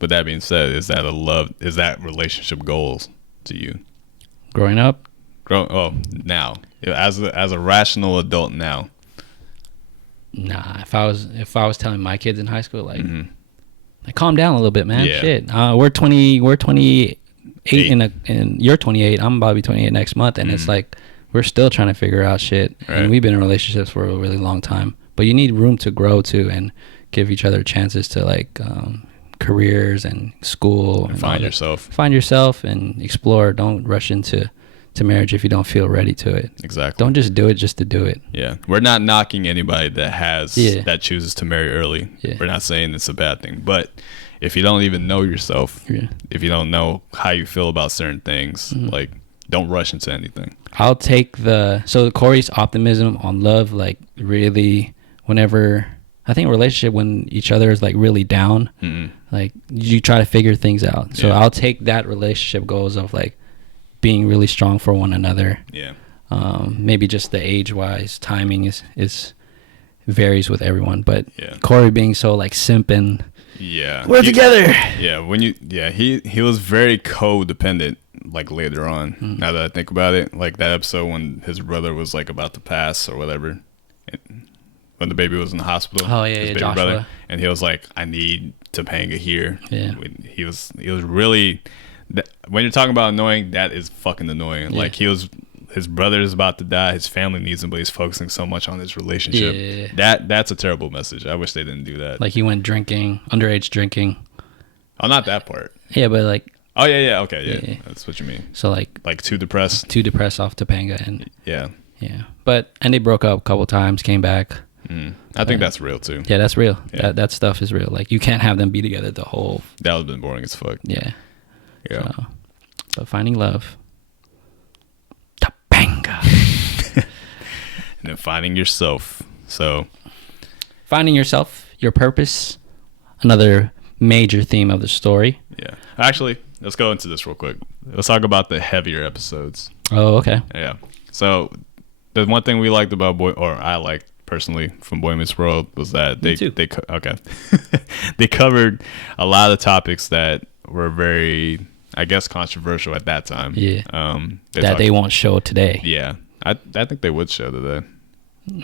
with that being said, is that relationship goals to you? Growing up, Now, as a rational adult now. nah. If I was telling my kids in high school, like calm down a little bit, man. Yeah. Shit. We're 28 and you're 28. I'm about to be 28 next month, and it's like we're still trying to figure out shit. Right. And we've been in relationships for a really long time, but you need room to grow too and give each other chances to like careers and school and Find all that. yourself. Find yourself and explore. Don't rush into marriage if you don't feel ready to it. Exactly. Don't just do it just to do it. Yeah. We're not knocking anybody that that chooses to marry early. Yeah. We're not saying it's a bad thing. But if you don't even know yourself, if you don't know how you feel about certain things, like don't rush into anything. I'll take Cory's optimism on love, like really whenever I think a relationship when each other is like really down, like you try to figure things out. So I'll take that relationship goals of like being really strong for one another. Yeah. Maybe just the age wise timing is varies with everyone, but Cory being so like simping. Yeah. We're together. Yeah. He was very codependent like later on. Now that I think about it, like that episode when his brother was like about to pass or whatever, when the baby was in the hospital. Oh yeah, his baby Joshua. brother, and he was like, I need Topanga here. Yeah. He was really, when you're talking about annoying, that is fucking annoying. Yeah. Like his brother is about to die, his family needs him, but he's focusing so much on his relationship. Yeah. That's a terrible message. I wish they didn't do that. Like he went drinking, underage drinking. Oh, not that part. Yeah, but like. Oh yeah, okay, Yeah. That's what you mean. So like too depressed. Off Topanga and. Yeah. But they broke up a couple times, came back. I think that's real too. Yeah, that's real. Yeah. That stuff is real. Like you can't have them be together the whole. That would have been boring as fuck. Yeah. Yeah. So, but finding love. Topanga. And then finding yourself. So. Finding yourself, your purpose. Another major theme of the story. Yeah. Actually, let's go into this real quick. Let's talk about the heavier episodes. Oh, okay. Yeah. So the one thing we liked about I liked personally from Boy Meets World was that they covered a lot of topics that were very, I guess, controversial at that time. Yeah. They that they won't show today. Yeah, I think they would show today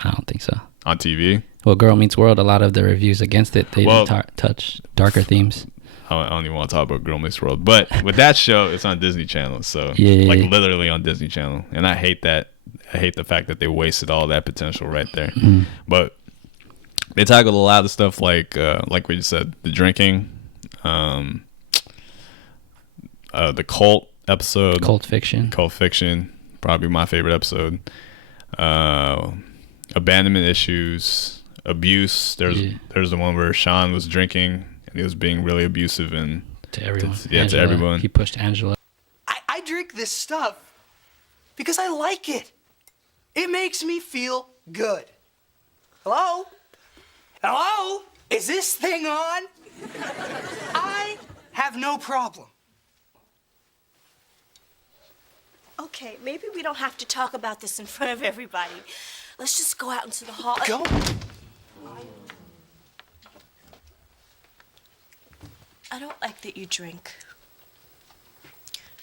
I don't think so. on TV. Well, Girl Meets World, a lot of the reviews against it, they didn't touch darker themes. I don't even want to talk about Girl Meets World, but with that show, it's on Disney Channel, so Yeah. literally on Disney Channel, and I hate that. I hate the fact that they wasted all that potential right there. But they tackled a lot of stuff like we just said, the drinking, the cult episode, Cult fiction. probably my favorite episode. Abandonment issues, abuse. There's the one where Shawn was drinking and he was being really abusive and To everyone. to everyone. He pushed Angela. I drink this stuff because I like it. It makes me feel good. Hello? Hello? Is this thing on? I have no problem. Okay, maybe we don't have to talk about this in front of everybody. Let's just go out into the hall. Go. I don't like that you drink.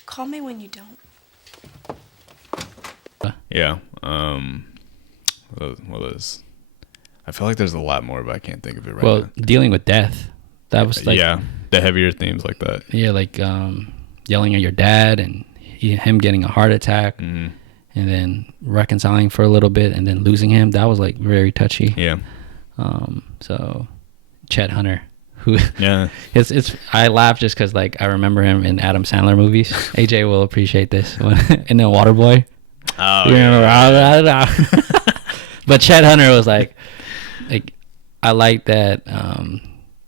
Call me when you don't. Yeah. What is? I feel like there's a lot more, but I can't think of it right Well, now. dealing with death. That was like the heavier themes like that. Yeah, like yelling at your dad and him getting a heart attack, and then reconciling for a little bit and then losing him. That was like very touchy. Yeah. So Chet Hunter, who Yeah. it's I laugh just because like I remember him in Adam Sandler movies. AJ will appreciate this in the Waterboy. Oh, You remember? But Chet Hunter was like I like that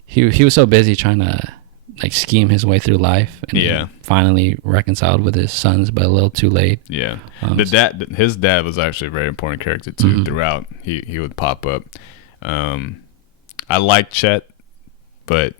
he was so busy trying to like scheme his way through life and then finally reconciled with his sons, but a little too late. Yeah. His dad was actually a very important character too. Throughout, he would pop up. I like Chet, but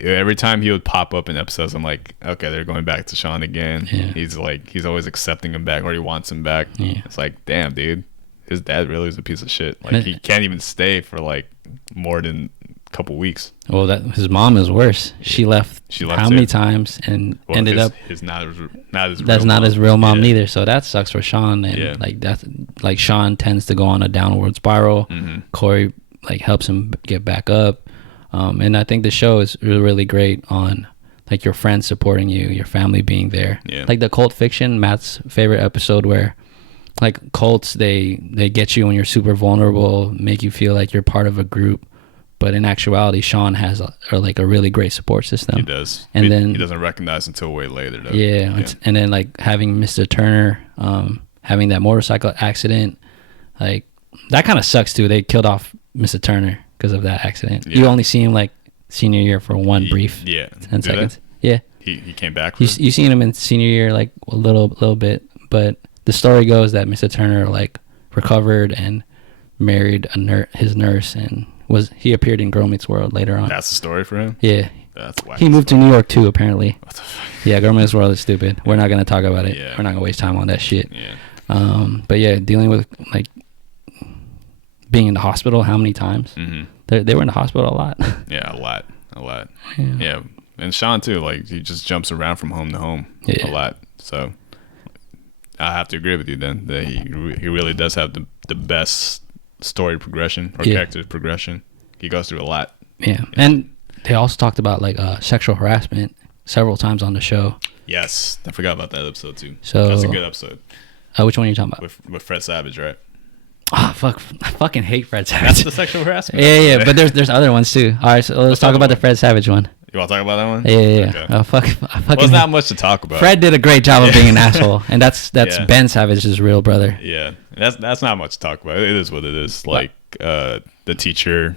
every time he would pop up in episodes, I'm like, okay, they're going back to Shawn again. Yeah. He's always accepting him back, or he wants him back. Yeah. It's like, damn, dude, his dad really is a piece of shit. Like, he can't even stay for like more than a couple weeks. Well, his mom is worse. She left how many times and ended up. His not his That's real not mom. his real mom Yeah. neither. So that sucks for Shawn. And like that's like Shawn tends to go on a downward spiral. Cory like helps him get back up. And I think the show is really great on like your friends supporting you, your family being there. Yeah. Like the cult fiction, Matt's favorite episode where like cults, they get you when you're super vulnerable, make you feel like you're part of a group. But in actuality, Shawn has a really great support system. He does. And he then he doesn't recognize until way later though. yeah. And then like having Mr. Turner, having that motorcycle accident, like that kind of sucks too. They killed off Mr. Turner because of that accident. Yeah. You only see him like senior year for one brief 10 Did seconds. they? Yeah. He came back. You seen him in senior year like a little bit, but the story goes that Mr. Turner like recovered and married his nurse and he appeared in Girl Meets World later on. That's the story for him. Yeah. That's why He moved to New York too, apparently. What the fuck? Yeah, Girl Meets World is stupid. We're not gonna talk about it. Yeah. We're not gonna waste time on that shit. Yeah. But yeah, dealing with like being in the hospital, how many times? They were in the hospital a lot. Yeah, a lot. Yeah. And Shawn too. Like he just jumps around from home to home a lot. So I have to agree with you then that he really does have the best story progression or character progression. He goes through a lot. Yeah. And they also talked about like sexual harassment several times on the show. Yes, I forgot about that episode too. So That's a good episode which one are you talking about? with Fred Savage, right? Ah, fuck! I fucking hate Fred Savage. That's the sexual harassment. Yeah. But there's other ones too. All right, so let's talk about the Fred Savage one. You want to talk about that one? Yeah. Okay. Oh, fuck! I fucking. Well, it's not much to talk about. Fred did a great job of being an asshole, and that's Ben Savage's real brother. Yeah, that's not much to talk about. It is what it is. Like the teacher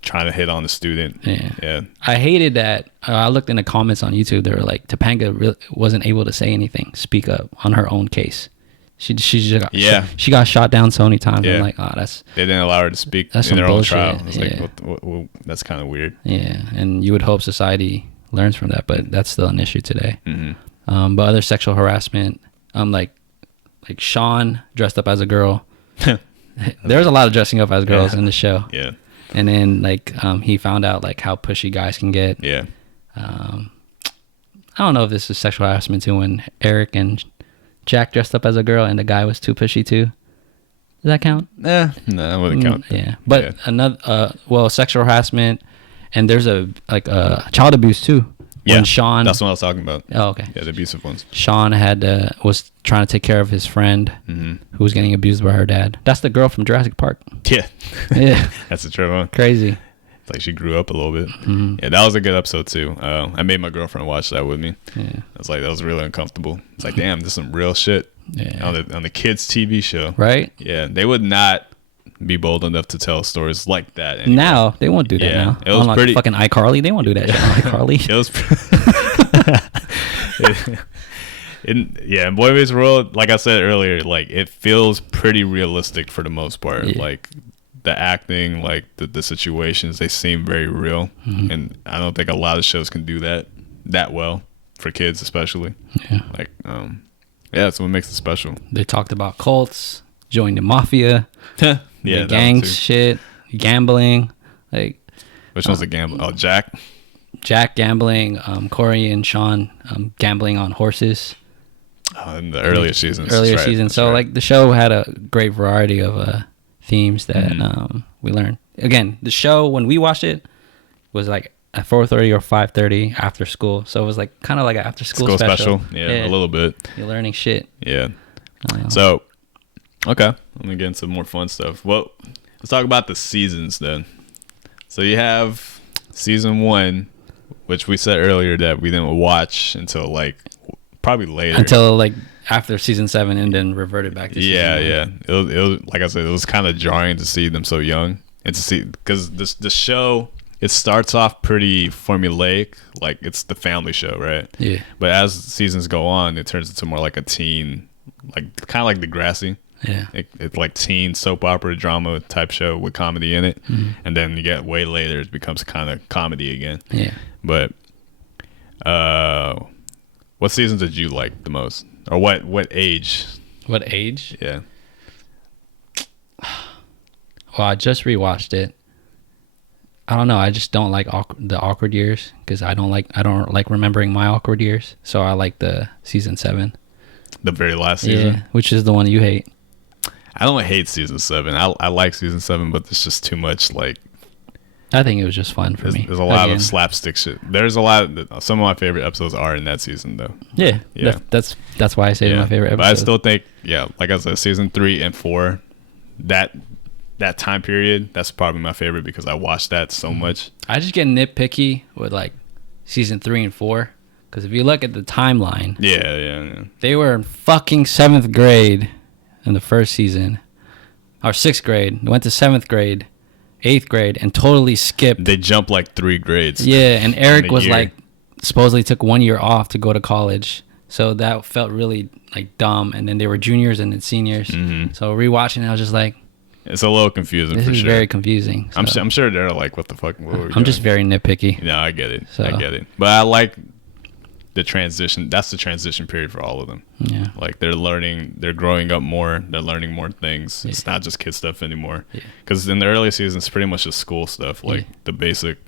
trying to hit on the student. Yeah. I hated that. I looked in the comments on YouTube. They were like, Topanga wasn't able to say anything, speak up on her own case. She just got shot down so many times. Yeah. I'm like, oh, they didn't allow her to speak that's in their some own bullshit. trial. It's Yeah. like, that's kind of weird. Yeah, and you would hope society learns from that, but that's still an issue today. But other sexual harassment, like Shawn dressed up as a girl. There was a lot of dressing up as girls in the show. Yeah. And then like he found out like how pushy guys can get. Yeah. I don't know if this is sexual harassment too, when Eric and Jack dressed up as a girl and the guy was too pushy too. Does that count? No, it wouldn't count. Yeah, but another sexual harassment, and there's a child abuse too. Yeah, when Shawn, that's what I was talking about. Oh, okay. Yeah, the abusive ones. Shawn was trying to take care of his friend who was getting abused by her dad. That's the girl from Jurassic Park. Yeah, yeah, that's a true one. Crazy. It's like she grew up a little bit. Yeah, that was a good episode too. I made my girlfriend watch that with me. Yeah, I was like, that was really uncomfortable. It's like, damn, this is some real shit. Yeah, on the kids' TV show. Right. Yeah, they would not be bold enough to tell stories like that anymore. Now they won't do that. Now it was unlike pretty fucking iCarly. They won't do that shit on iCarly. In Boy Meets World, like I said earlier, like it feels pretty realistic for the most part. Yeah. Like the acting, like the situations, they seem very real, and I don't think a lot of shows can do that well for kids, especially. Yeah. Like that's what makes it special. They talked about cults, joined the mafia, the gangs, shit, gambling. Like, which one's the gambling? Oh, Jack gambling. Cory and Shawn gambling on horses. In the earlier seasons. So like the show had a great variety of themes that we learned. Again, the show when we watched it was like at 4:30 or 5:30 after school, so it was like kind of like an after school special. Yeah, a little bit. You're learning shit. Yeah. So, okay, let me get into more fun stuff. Well, let's talk about the seasons then. So you have season 1, which we said earlier that we didn't watch until like probably later. Until like after season 7, and then reverted back to season 1. Yeah. It was like I said, it was kind of jarring to see them so young and to see because the show. It starts off pretty formulaic, like it's the family show, right? Yeah. But as seasons go on, it turns into more like a teen, like kind of like Degrassi. Yeah. It's like teen soap opera drama type show with comedy in it, and then you get way later, it becomes kind of comedy again. Yeah. But, what seasons did you like the most, or what age? What age? Yeah. Well, I just rewatched it. I don't know. I just don't like the awkward years because I don't like remembering my awkward years. So I like the season 7, the very last season. Yeah, which is the one you hate. I don't hate season 7. I like season 7, but it's just too much. Like, I think it was just fun for me. There's a lot of slapstick shit. There's a lot. Some of my favorite episodes are in that season, though. Yeah. That's why I say they're my favorite episodes. But I still think, like I said, season 3 and 4, that time period, that's probably my favorite because I watched that so much. I just get nitpicky with like season 3 and 4 because if you look at the timeline, they were in fucking 7th grade in the first season, or 6th grade. They went to 7th grade, 8th grade, and totally skipped. They jumped like 3 grades. Yeah, and Eric was like supposedly took 1 year off to go to college, so that felt really like dumb. And then they were juniors and then seniors. So rewatching it, I was just like, it's a little confusing. This is very confusing. So. I'm sure they're like, what the fuck? I'm just very nitpicky. No, I get it. I get it. But I like the transition. That's the transition period for all of them. Yeah. Like they're growing up more. They're learning more things. Yeah. It's not just kid stuff anymore. Because in the early seasons, it's pretty much just school stuff. Like the basic,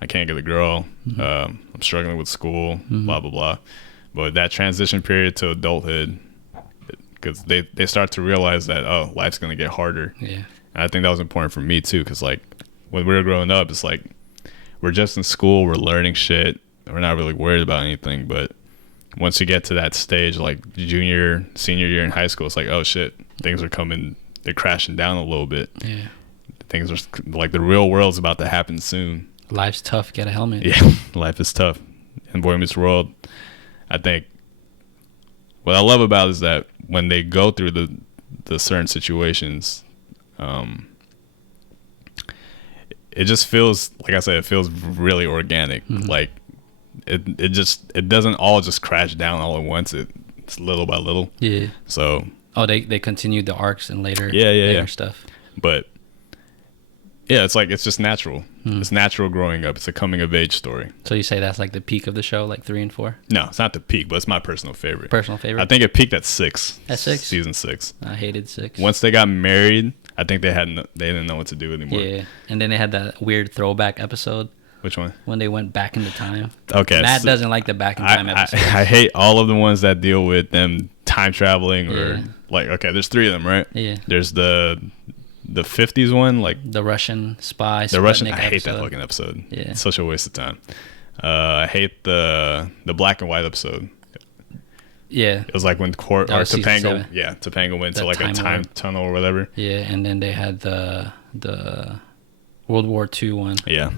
I can't get a girl. I'm struggling with school, blah, blah, blah. But that transition period to adulthood, because they start to realize that life's gonna get harder. And I think that was important for me too, because like when we were growing up, it's like we're just in school, we're learning shit, we're not really worried about anything. But once you get to that stage, like senior year in high school, it's like, oh shit, things are coming, they're crashing down a little bit. Things are like the real world's about to happen soon. Life's tough, get a helmet. Life is tough. And Boy Meets World, I think what I love about it is that when they go through the certain situations, it just feels, like I said, it feels really organic. Like it doesn't all just crash down all at once. It's little by little. So they continued the arcs and later stuff. But it's just natural. It's natural growing up. It's a coming of age story. So you say that's like the peak of the show, like 3 and 4? No, it's not the peak, but it's my personal favorite. I think it peaked at 6. At 6? Season 6. I hated 6. Once they got married, I think they didn't know what to do anymore. Yeah, and then they had that weird throwback episode Which one? When they went back into time. Okay. Matt doesn't like the back in time episodes. I hate all of the ones that deal with them time traveling or like, okay, there's 3 of them, right? Yeah. There's the 50s one, like the Russian spy. the Russian. Sputnik I hate that episode. fucking episode. Yeah. It's such a waste of time. I hate the black and white episode. Yeah. It was like when season Topanga, 7. Topanga went The to like a time tunnel or whatever. Yeah, and then they had the World War II one. Yeah.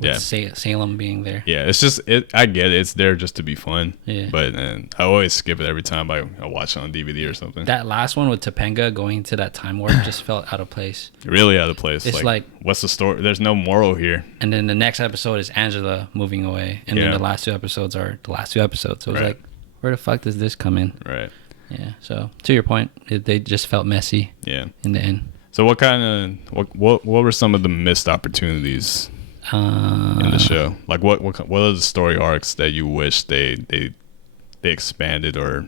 With Salem being there. Yeah, it's just I get it. It's there just to be fun. Yeah. But I always skip it every time I watch it on DVD or something. That last one with Topanga going to that time warp just felt out of place. Really out of place. It's like what's the story? There's no moral here. And then the next episode is Angela moving away, and then the last 2 episodes are the last 2 episodes. So it's like, where the fuck does this come in? Right. Yeah. So to your point, they just felt messy. Yeah. In the end. So what were some of the missed opportunities in the show? Like what are the story arcs that you wish they expanded or?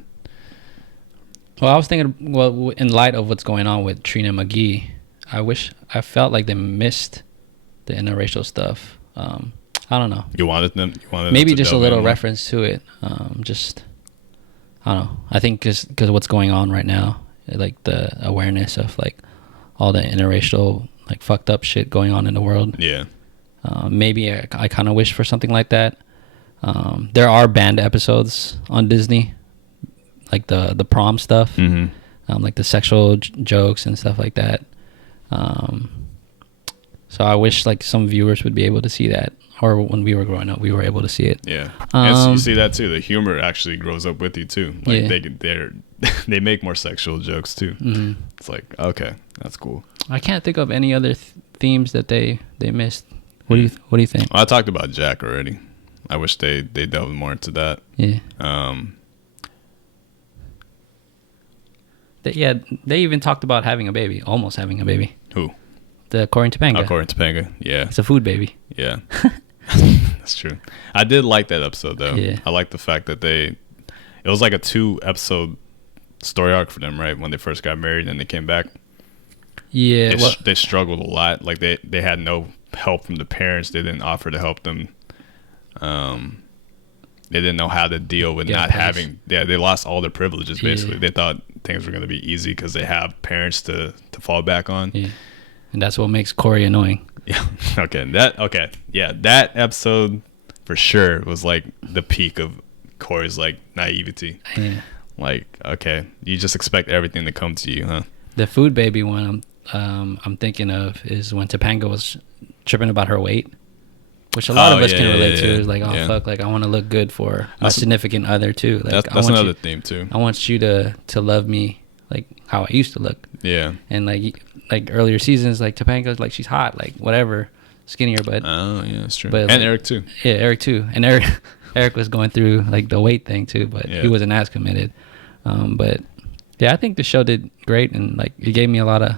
Well, I was thinking, in light of what's going on with Trina McGee, I felt like they missed the interracial stuff. I don't know. You wanted them maybe to just a delve little in more? reference to it. Just I don't know. I think because what's going on right now, like the awareness of like all the interracial like fucked up shit going on in the world. Yeah. Maybe I kind of wish for something like that. There are banned episodes on Disney, like the prom stuff, like the sexual jokes and stuff like that. So I wish like some viewers would be able to see that, or when we were growing up, we were able to see it. Yeah, and you see that too. The humor actually grows up with you too. Like they make more sexual jokes too. Mm-hmm. It's like, okay, that's cool. I can't think of any other themes that they missed. What do you think? Well, I talked about Jack already. I wish they delved more into that. Yeah. They even talked about having a baby, almost having a baby. Who? The Cory and Topanga. Oh, Cory and Topanga. Yeah. It's a food baby. Yeah. That's true. I did like that episode though. Yeah. I like the fact that it was like a 2-episode story arc for them, right? When they first got married and they came back. Yeah. They struggled a lot. Like they had no help from the parents. They didn't offer to help them. They didn't know how to deal with not having. Yeah, they lost all their privileges basically. They thought things were going to be easy because they have parents to fall back on. Yeah, and that's what makes Cory annoying. Yeah. Okay. Yeah, that episode for sure was like the peak of Cory's like naivety. Yeah. Like, okay, you just expect everything to come to you, huh? The food baby one I'm thinking of is when Topanga was tripping about her weight, which a lot of us can relate to. It's like, fuck, like I want to look good for my significant other too. Like that's another theme too. I want you to love me like how I used to look. Yeah. And like earlier seasons, like Topanga's like she's hot, like whatever, skinnier, but oh yeah, that's true. But, and like, Eric too. Yeah, Eric too. And Eric was going through like the weight thing too, but he wasn't as committed. But yeah, I think the show did great, and like it gave me a lot of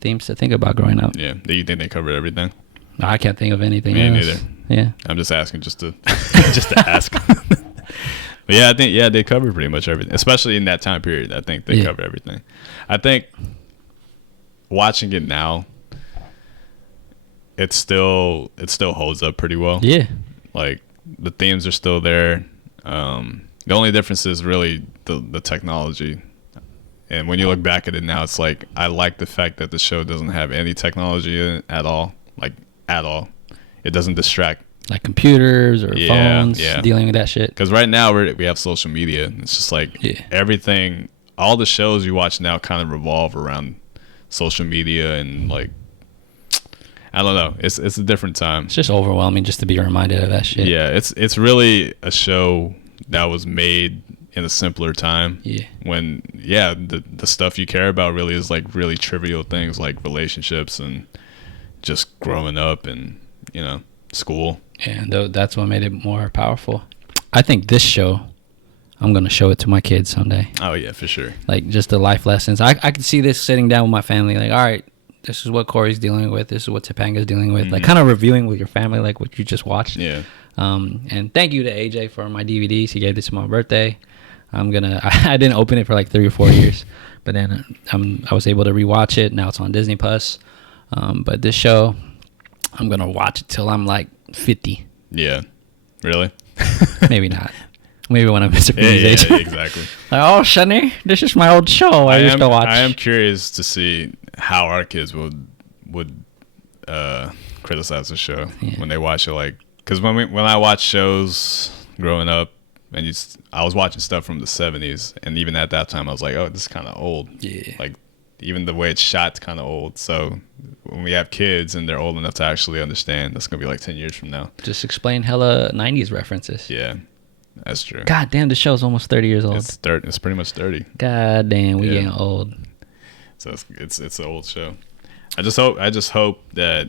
themes to think about growing up. Yeah. Do you think they covered everything? No, I can't think of anything Me else. neither. Yeah. I'm just asking just to ask. But yeah, I think they covered pretty much everything, especially in that time period. I think they covered everything. I think watching it now, it still holds up pretty well. Yeah. Like the themes are still there. The only difference is really the technology. And when you look back at it now, it's like I like the fact that the show doesn't have any technology in it at all. Like at all. It doesn't distract. Like computers or phones, dealing with that shit. Because right now we have social media. It's just like everything, all the shows you watch now kind of revolve around social media and like, I don't know. It's a different time. It's just overwhelming just to be reminded of that shit. Yeah, it's really a show that was made in a simpler time. Yeah. When the stuff you care about really is like really trivial things like relationships and just growing up and school. And that's what made it more powerful. I think this show, I'm gonna show it to my kids someday. Oh yeah, for sure. Like just the life lessons. I could see this sitting down with my family. Like, all right, this is what Cory's dealing with. This is what Topanga's dealing with. Like kind of reviewing with your family, like what you just watched. Yeah. And thank you to AJ for my DVDs. He gave this to my birthday. I didn't open it for like 3 or 4 years, but then I was able to rewatch it. Now it's on Disney Plus. But this show, I'm gonna watch it till I'm like 50. Yeah. Really? Maybe not. Maybe when I'm Mr. Yeah, Feeney's age. yeah, exactly. Like, oh, Shani, this is my old show I used to watch. I am curious to see how our kids would criticize the show when they watch it. Like, because when I watched shows growing up, and I was watching stuff from the 70s, and even at that time, I was like, oh, this is kind of old. Yeah. Like, even the way it's shot's kind of old. So when we have kids and they're old enough to actually understand, that's gonna be like 10 years from now. Just explain hella 90s references. Yeah, that's true. God damn, the show's almost 30 years old. It's pretty much 30. God damn, we Yeah. getting old. So it's an old show. I just hope that.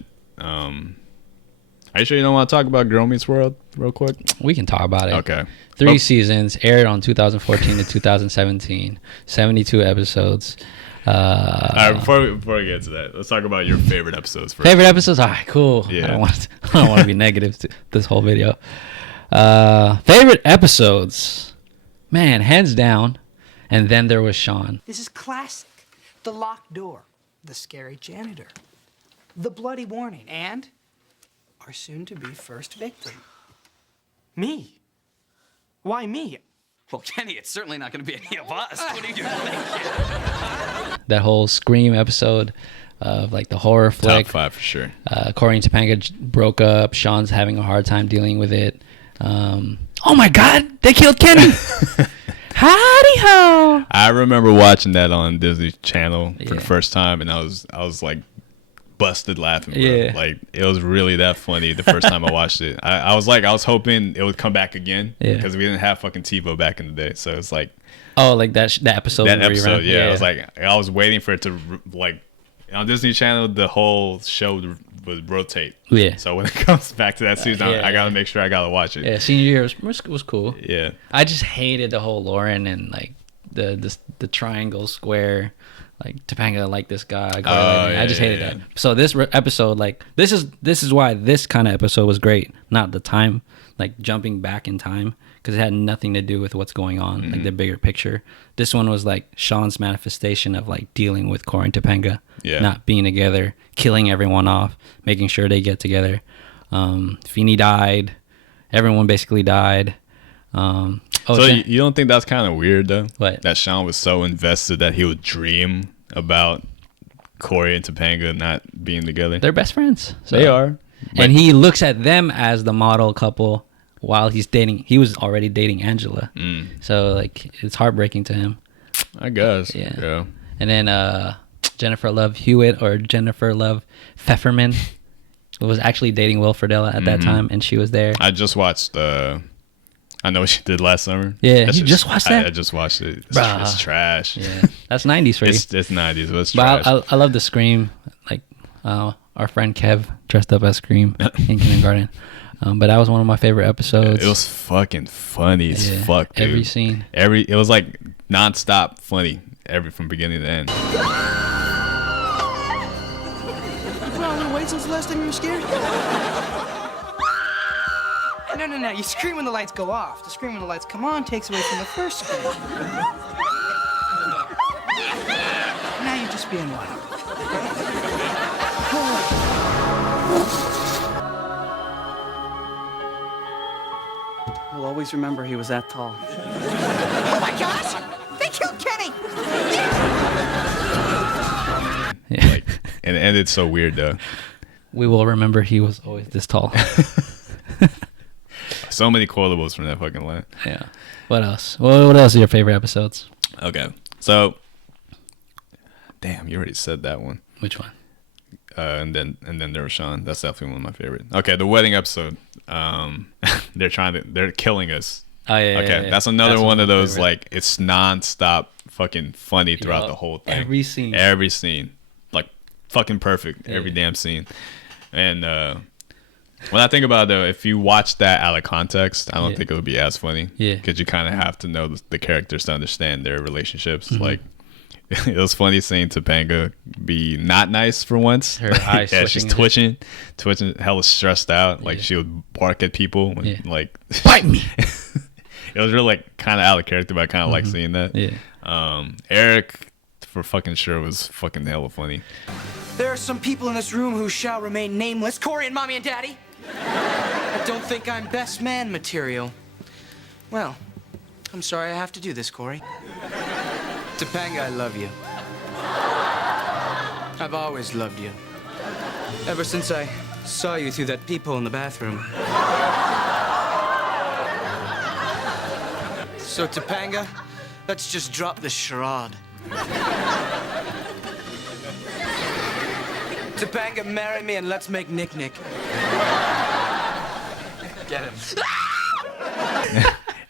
Are you sure you don't want to talk about Girl Meets World real quick? We can talk about it. Okay. 3 seasons, aired on 2014 to 2017, 72 episodes. All right, before we get to that, let's talk about your favorite episodes first. Favorite episodes? All right, cool. Yeah. I don't want to be negative to this whole video. Favorite episodes? Man, hands down. And then there was Shawn. This is classic. The locked door, the scary janitor, the bloody warning, and our soon-to-be first victim. Me. Why me? Well, Kenny, it's certainly not going to be any of us. What are you doing? That whole Scream episode of like the horror flick. Top 5 for sure. Cory and Topanga broke up. Shawn's having a hard time dealing with it. Oh my God, they killed Kenny. Howdy ho. I remember watching that on Disney Channel for Yeah. the first time, and I was like busted laughing. Bro. Yeah. Like it was really that funny the first time I watched it. I was hoping it would come back again because we didn't have fucking TiVo back in the day, so it's like Oh, like that episode. that where you episode. ran- Yeah, I was waiting for it to like on Disney Channel. The whole show would rotate. Yeah. So when it comes back to that season, yeah, I gotta make sure I gotta watch it. Yeah, senior year was cool. Yeah. I just hated the whole Lauren and like the triangle square, like Topanga like this guy. I just hated that. So this episode, like this is why this kind of episode was great. Not the time, like jumping back in time, because it had nothing to do with what's going on, like the bigger picture. This one was like Shawn's manifestation of like dealing with Cory and Topanga, not being together, killing everyone off, making sure they get together. Feeney died. Everyone basically died. You don't think that's kind of weird though? What? That Shawn was so invested that he would dream about Cory and Topanga not being together. They're best friends. So. They are. And he looks at them as the model couple while he's dating. He was already dating Angela. So like it's heartbreaking to him. I guess. Yeah. And then Jennifer Love Hewitt or Jennifer Love Pfefferman was actually dating Will Friedle at that time, and she was there. I just watched I Know What She Did Last Summer. Yeah, you just watched that? I just watched it. Bruh. It's trash. Yeah, that's 90s for you. It's 90s, but it's But trash. I love the Scream. Like our friend Kev dressed up as Scream in kindergarten. But that was one of my favorite episodes. It was fucking funny as fuck, dude. Every scene. It was like nonstop funny, from beginning to end. Wait since the last time you were scared? No. You scream when the lights go off. The scream when the lights come on takes away from the first scream. Now you're just being loud. We'll always remember he was that tall. Oh my gosh! They killed Kenny! Like, and it ended so weird though. We will remember he was always this tall. So many quotables from that fucking line. Yeah. What else? What else are your favorite episodes? Okay, so damn, you already said that one. Which one? And then there was Shawn. That's definitely one of my favorite. Okay, the wedding episode. They're killing us. Oh yeah. Okay, yeah. that's another one of those favorite. like it's nonstop fucking funny throughout the whole thing. Every scene, like fucking perfect. Every damn scene. And when I think about it, though, if you watch that out of context, I don't think it would be as funny. Yeah, because you kind of have to know the characters to understand their relationships. Like it was funny seeing Topanga be not nice for once. Her eyes she's twitching, hella stressed out. Like she would bark at people when, like bite me. It was really like kind of out of character, but I kind of like seeing that. Yeah. Eric, for fucking sure, was fucking hella funny. There are some people in this room who shall remain nameless. Cory and Mommy and Daddy. I don't think I'm best man material. Well, I'm sorry I have to do this, Cory. Topanga, I love you. I've always loved you. Ever since I saw you through that peephole in the bathroom. So, Topanga, let's just drop the charade. Topanga, marry me and let's make Nick-Nick. Get him.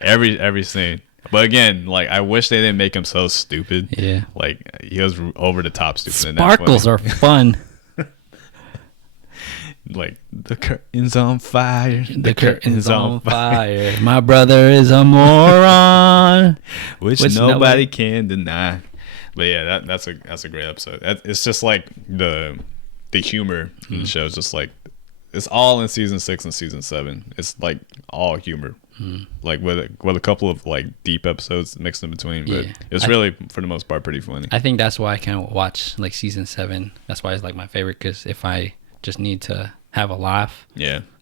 Every scene. But again, like, I wish they didn't make him so stupid. Yeah. Like, he was over the top stupid. Sparkles are fun. Like, the curtain's on fire. The curtain's on fire. My brother is a moron. Which nobody can deny. But yeah, that's a great episode. It's just like the humor in the show is just like, it's all in season 6 and season 7. It's like all humor. Like with a couple of like deep episodes mixed in between, but it's really for the most part pretty funny. I think that's why I can't watch like season 7. That's why it's like my favorite, because if I just need to have a laugh,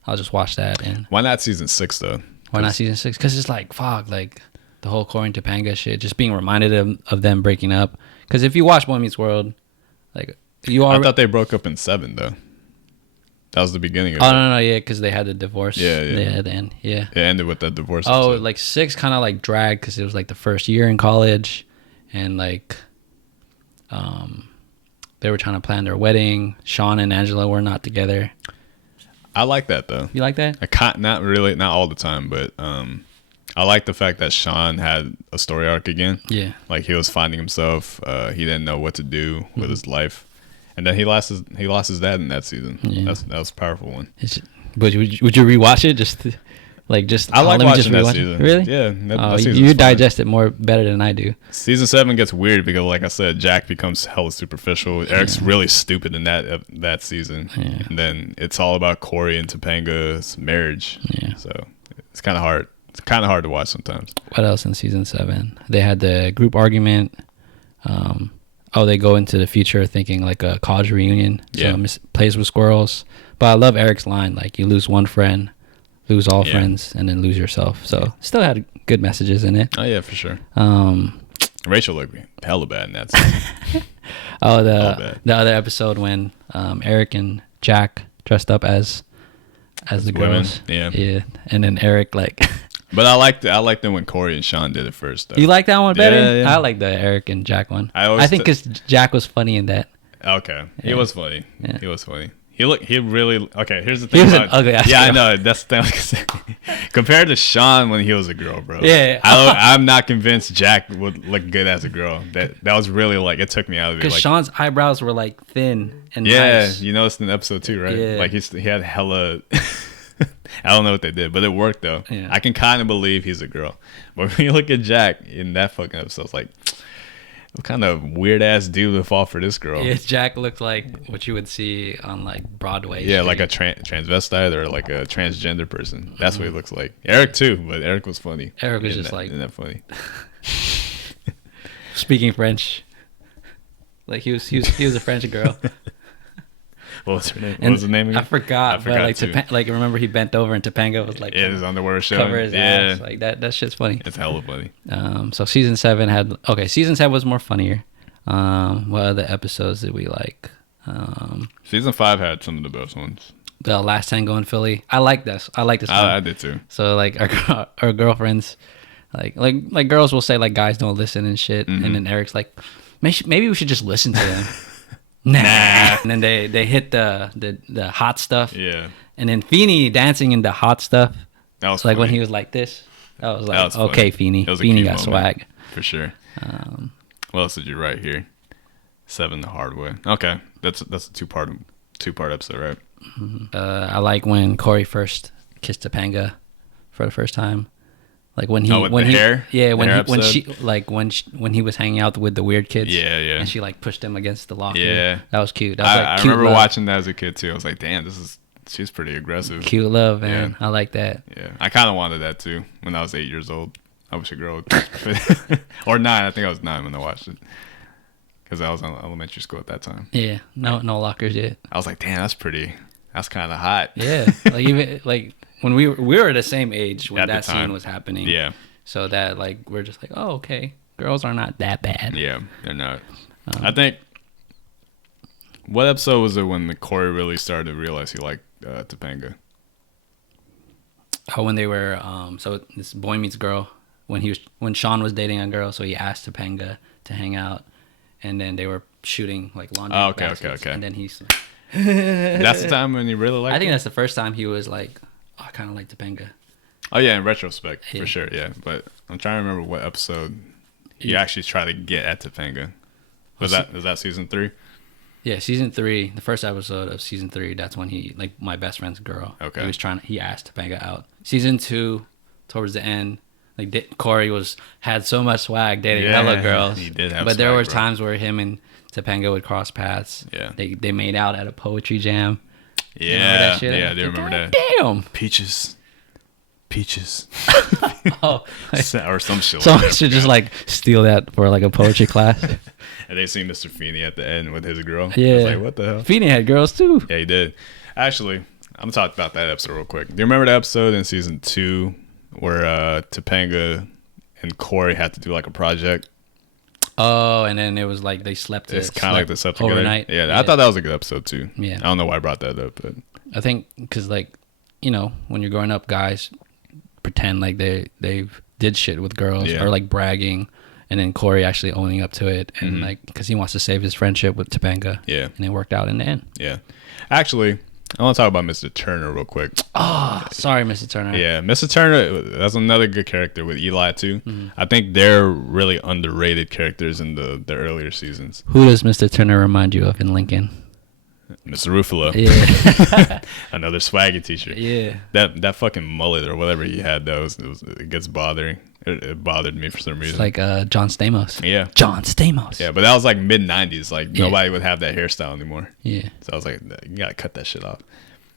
I'll just watch that. And why not season 6 though? Why not season 6? Because it's like fuck, like the whole Cory and Topanga shit, just being reminded of them breaking up. Because if you watch Boy Meets World, like I thought they broke up in 7 though. That was the beginning of it. Oh, no, yeah, because they had the divorce. Yeah. At the end, yeah. It ended with the divorce. Oh, episode. like 6 kind of like dragged because it was like the first year in college, and like, they were trying to plan their wedding. Shawn and Angela were not together. I like that though. You like that? Not really, not all the time, but I like the fact that Shawn had a story arc again. Yeah. Like he was finding himself. He didn't know what to do with his life. And then he lost his dad in that season. Yeah. That was a powerful one. But would you rewatch it? I like watching that season. Really? Yeah. That you digest it more better than I do. Season 7 gets weird because, like I said, Jack becomes hella superficial. Eric's really stupid in that season. Yeah. And then it's all about Cory and Topanga's marriage. Yeah. So it's kind of hard. It's kind of hard to watch sometimes. What else in season 7? They had the group argument. They go into the future thinking like a college reunion. So plays with squirrels. But I love Eric's line, like you lose one friend, lose all friends, and then lose yourself. So still had good messages in it. Oh yeah, for sure. Rachel looked hella bad in that scene. The other episode when Eric and Jack dressed up as the girls. Women, yeah. And then Eric like. But I liked it when Cory and Shawn did it first, though. You like that one better? Yeah. I like the Eric and Jack one. I think because Jack was funny in that. Okay, he was funny. Yeah. He was funny. Here's the thing. He was an ugly ass girl. I know. That's the thing. Like I said. Compared to Shawn when he was a girl, bro. Yeah. I'm not convinced Jack would look good as a girl. That was really like, it took me out of it. Because Shawn's eyebrows were like thin and nice. Yeah, you noticed in episode 2, right? Yeah. Like he had hella... I don't know what they did, but it worked though. Yeah. I can kind of believe he's a girl. But when you look at Jack in that fucking episode, it's like, what kind of weird ass dude would fall for this girl? Yeah, Jack looked like what you would see on like Broadway. Yeah, like a transvestite or like a transgender person. That's what he looks like. Eric too, but Eric was funny. Eric was just like, isn't that funny? Speaking French, like he was a French girl. What was her name? What was the name again? I forgot but like remember he bent over and Topanga was like his underwear was showing. Cover his ass. Like that shit's funny. It's hella funny. So season 7 season 7 was more funnier. What other episodes did we like? Season 5 had some of the best ones. The Last Tango in Philly. I like this one. I did too. So like our girlfriends, like girls will say like guys don't listen and shit, and then Eric's like, maybe we should just listen to them. Nah. And then they hit the hot stuff. Yeah. And then Feeney dancing in the hot stuff. That was like funny. when he was like this. That was like, that was okay, funny. Feeney. Feeney got swag. For sure. What else did you write here? 7 the hard way. Okay. That's a two-part episode, right? I like when Cory first kissed Topanga for the first time. Like when he hair? Yeah, when episode? when he was hanging out with the weird kids. Yeah. And she like pushed him against the locker. Yeah. That was cute. That was I cute remember love. watching that as a kid too. I was like, damn, she's pretty aggressive. Cute love, man. Yeah. I like that. Yeah. I kind of wanted that too when I was 8 years old. I wish a girl would. Or 9. I think I was 9 when I watched it. Because I was in elementary school at that time. Yeah. No lockers yet. I was like, damn, that's pretty That's kind of hot. Yeah, like even like when we were the same age when At the that time. scene was happening. Yeah. So that like we're just like, oh, okay, girls are not that bad. Yeah, they're not. I think. What episode was it when the Cory really started to realize he liked Topanga? Oh, when they were so this boy meets girl when Shawn was dating a girl, so he asked Topanga to hang out, and then they were shooting like laundry. Oh, okay, baskets, okay. And then he's. That's the time when he really liked I think her? that's the first time he was like, oh, I kind of like Topanga. Oh yeah, in retrospect, Yeah. for sure, yeah. But I'm trying to remember what episode he actually tried to get at Topanga. Was that season 3? Yeah, season 3, the first episode of season 3. That's when he like my best friend's girl. Okay. He asked Topanga out. Season 2, towards the end, like Cory had so much swag dating hella girls. he did have But there swag, were bro. times where him and Topanga would cross paths. Yeah. They made out at a poetry jam. Yeah, Remember that shit? yeah, I do remember that. Damn. Peaches. Oh, Or some shit. someone like that. should just like steal that for like a poetry class. And they see Mr. Feeney at the end with his girl. Yeah. I was like, what the hell? Feeney had girls too. Yeah, he did. Actually, I'm gonna talk about that episode real quick. Do you remember the episode in season 2 where Topanga and Cory had to do like a project? Oh, and then it was like they slept. It's kind of like they slept together. overnight. Yeah, I thought that was a good episode too. Yeah. I don't know why I brought that up, but I think because like, you know, when you're growing up, guys pretend like they've did shit with girls Yeah. or like bragging, and then Cory actually owning up to it, and like because he wants to save his friendship with Topanga. Yeah. And it worked out in the end. yeah. Actually, I want to talk about Mr. Turner real quick. Oh, sorry, Mr. Turner. Yeah, Mr. Turner, that's another good character with Eli too. Mm-hmm. I think they're really underrated characters in the earlier seasons. Who does Mr. Turner remind you of in Lincoln? Mr. Ruffalo, Yeah. another swaggy teacher. Yeah. That fucking mullet or whatever he had, it gets bothering. It bothered me for some reason. It's like John Stamos. yeah, John Stamos. yeah, but that was like mid '90s. Like Yeah. nobody would have that hairstyle anymore. Yeah. So I was like, you gotta cut that shit off.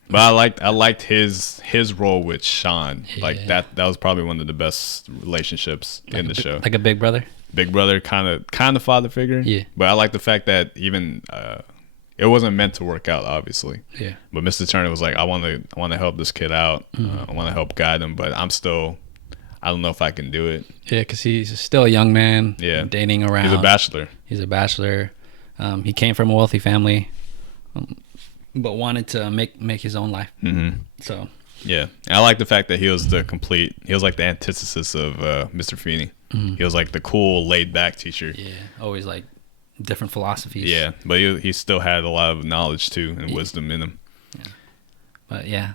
But I liked his role with Shawn. Like Yeah. that was probably one of the best relationships in the show. Like a big brother. Big brother, kind of father figure. Yeah. But I like the fact that even it wasn't meant to work out, obviously. Yeah. But Mr. Turner was like, I want to help this kid out. I want to help guide him, but I don't know if I can do it. Yeah, because he's still a young man. Yeah. Dating around. He's a bachelor. He's a bachelor. He came from a wealthy family, but wanted to make his own life. Mm-hmm. So Yeah. And I like the fact that he was like the antithesis of Mr. Feeney. He was like the cool, laid back teacher. yeah, always like different philosophies. Yeah. But he still had a lot of knowledge too and wisdom in him. But yeah,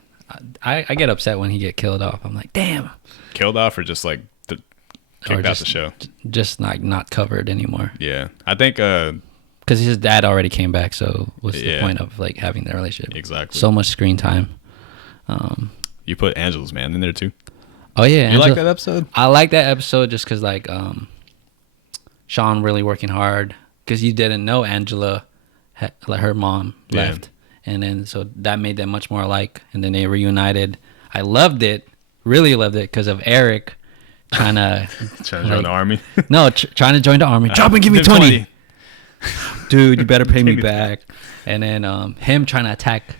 I get upset when he get killed off. I'm like, damn. Killed off or just like kicked out the show? Just like not covered anymore. Yeah. I think Because his dad already came back, so what's the Yeah. point of like having that relationship? Exactly. So much screen time. You put Angela's man in there too. Oh yeah, You like that episode? I like that episode just because like Shawn really working hard because you didn't know Angela, like her mom Yeah. left, and then so that made them much more alike, and then they reunited. I loved it, really loved it because of Eric trying to Trying to join the army. no trying to join the army. Drop and give me 20. Dude, you better pay me back. And then him trying to attack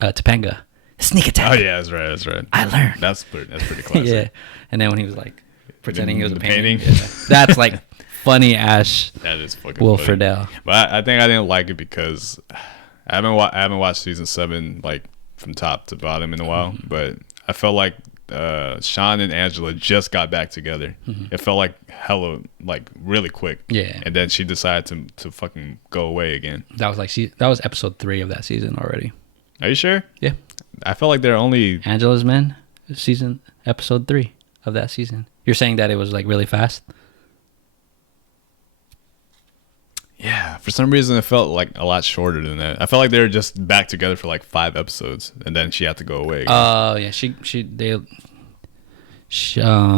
Topanga. Sneak attack. Oh yeah, that's right. I learned. That's pretty classic. Yeah. And then when he was like pretending he was The a painting. painting? Yeah. That's like funny ass That is fucking Will funny. Friedle. But I think I didn't like it because I haven't watched season 7 like from top to bottom in a while. Mm-hmm. But I felt like Shawn and Angela just got back together. It felt like hella like really quick. Mm-hmm. Yeah. And then she decided to fucking go away again. That was like that was episode 3 of that season already. Are you sure? Yeah. I felt like they're only Angela's Men, episode 3 of that season. You're saying that it was like really fast? Yeah, for some reason it felt like a lot shorter than that. I felt like they were just back together for like 5 episodes, and then she had to go away. Oh yeah, I I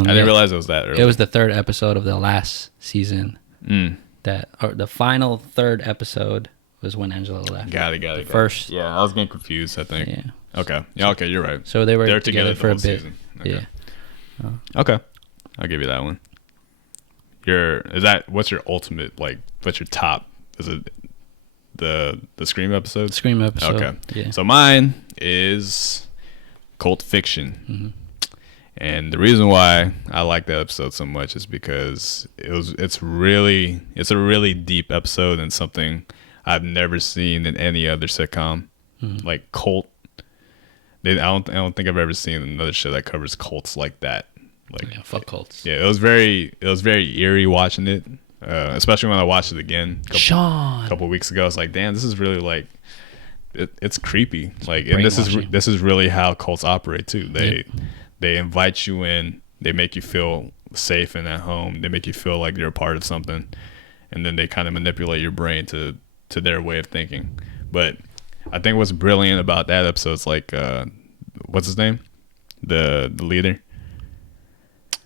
didn't realize it was that early. It was the 3rd episode of the last season. Mm. Or the final 3rd episode was when Angela left. Got it. First. Yeah, I was getting confused, I think. Yeah. Okay. Yeah, okay, you're right. So they were They're together the for a whole bit. season. Okay. Yeah. Okay. I'll give you that one. What's your ultimate, like, what's your top? Is it the Scream episode? Scream episode. Okay. Yeah. So mine is Cult Fiction. And the reason why I like that episode so much is because it's a really deep episode and something I've never seen in any other sitcom. Like cult. I don't think I've ever seen another show that covers cults like that. Like fuck cults. Yeah, it was very eerie watching it, especially when I watched it again Shawn. a couple weeks ago. I was like, damn, this is really like it's creepy. Like, and this is really how cults operate too. They invite you in, they make you feel safe and at home, they make you feel like you're a part of something, and then they kind of manipulate your brain to their way of thinking. But I think what's brilliant about that episode is like, what's his name? The leader.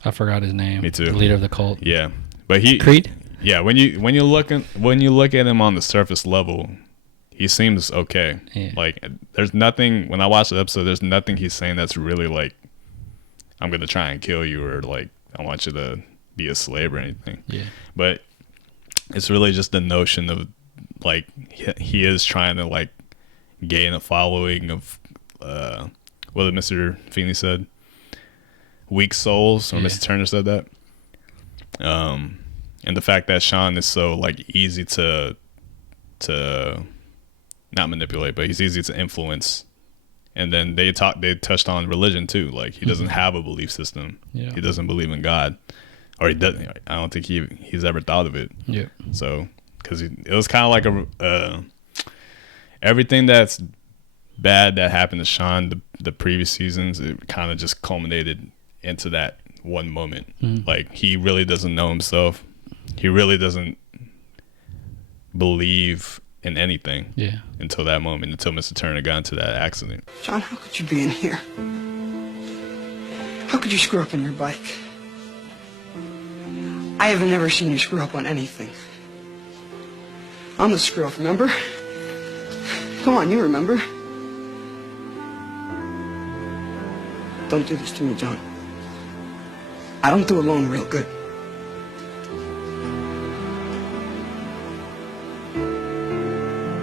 I forgot his name. Me too. The leader of the cult. Yeah, but Creed. Yeah, when you look at him on the surface level, he seems okay. Yeah. Like, there's nothing, when I watch the episode, there's nothing he's saying that's really like, I'm gonna try and kill you, or like, I want you to be a slave or anything. Yeah. But it's really just the notion of like he is trying to like gain a following of what did Mr. Feeney said? Weak souls, or Mr. Turner said that. And the fact that Shawn is so like easy to not manipulate, but he's easy to influence. And then they touched on religion too. Like, he doesn't have a belief system. Yeah. He doesn't believe in God, or he doesn't. I don't think he's ever thought of it. Yeah. So, because it was kind of like everything that's bad that happened to Shawn the previous seasons, it kind of just culminated into that one moment. Like, he really doesn't know himself. He really doesn't believe in anything. Yeah. Until that moment, until Mr. Turner got into that accident. Shawn, how could you be in here? How could you screw up on your bike? I have never seen you screw up on anything. I'm the screw up, remember? Come on, you remember? Don't do this to me, John. I don't do alone real good.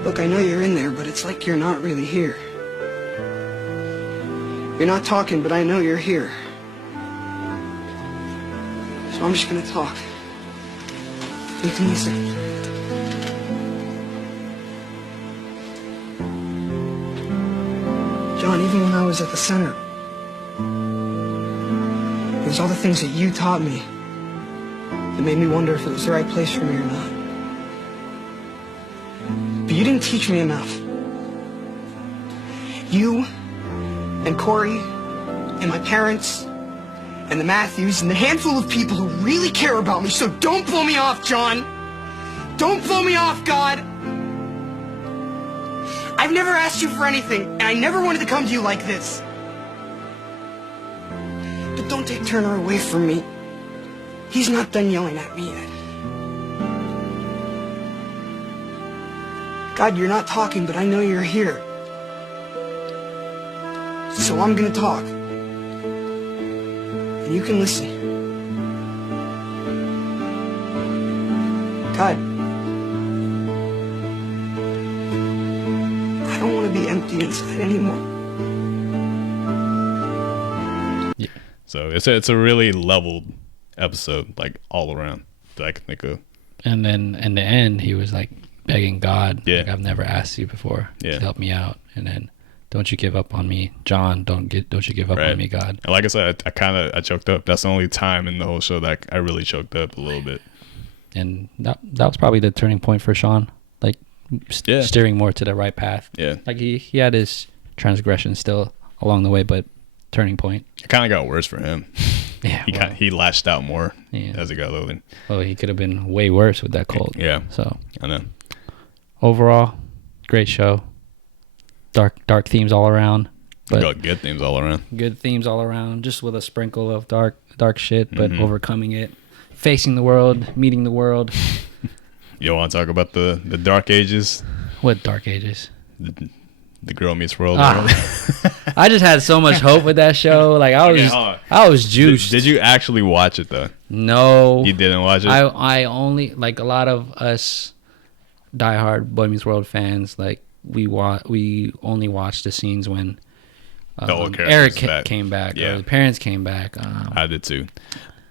Look, I know you're in there, but it's like you're not really here. You're not talking, but I know you're here. So I'm just gonna talk. You can listen. John, even when I was at the center, it was all the things that you taught me that made me wonder if it was the right place for me or not. But you didn't teach me enough. You and Cory and my parents and the Matthews and the handful of people who really care about me, so don't blow me off, John. Don't blow me off, God. I've never asked you for anything, and I never wanted to come to you like this. But don't take Turner away from me. He's not done yelling at me yet. God, you're not talking, but I know you're here. So I'm gonna talk. And you can listen. God, I don't want to be empty inside anymore. Yeah. So it's a really leveled episode, like, all around, that I can think of. And then in the end, he was like begging God, Yeah. like, I've never asked you before to help me out. And then, don't you give up on me, John. Don't you give up on me, God. And like I said, I choked up. That's the only time in the whole show that I really choked up a little bit. And that was probably the turning point for Shawn, like steering more to the right path. Yeah. Like he had his transgression still along the way, but turning point. It kind of got worse for him. Yeah. He lashed out more as it got older. Well, he could have been way worse with that cult. Yeah. So I know. Overall, great show. Dark themes all around. But Got good themes all around. Good themes all around, just with a sprinkle of dark shit, but overcoming it, facing the world, meeting the world. You want to talk about the dark ages? What dark ages? The Girl Meets World. I just had so much hope with that show. Like I was juiced. Did you actually watch it though? No, you didn't watch it. I only, like, a lot of us diehard Boy Meets World fans, like we only watched the scenes when Eric came back, or the parents came back. I did too.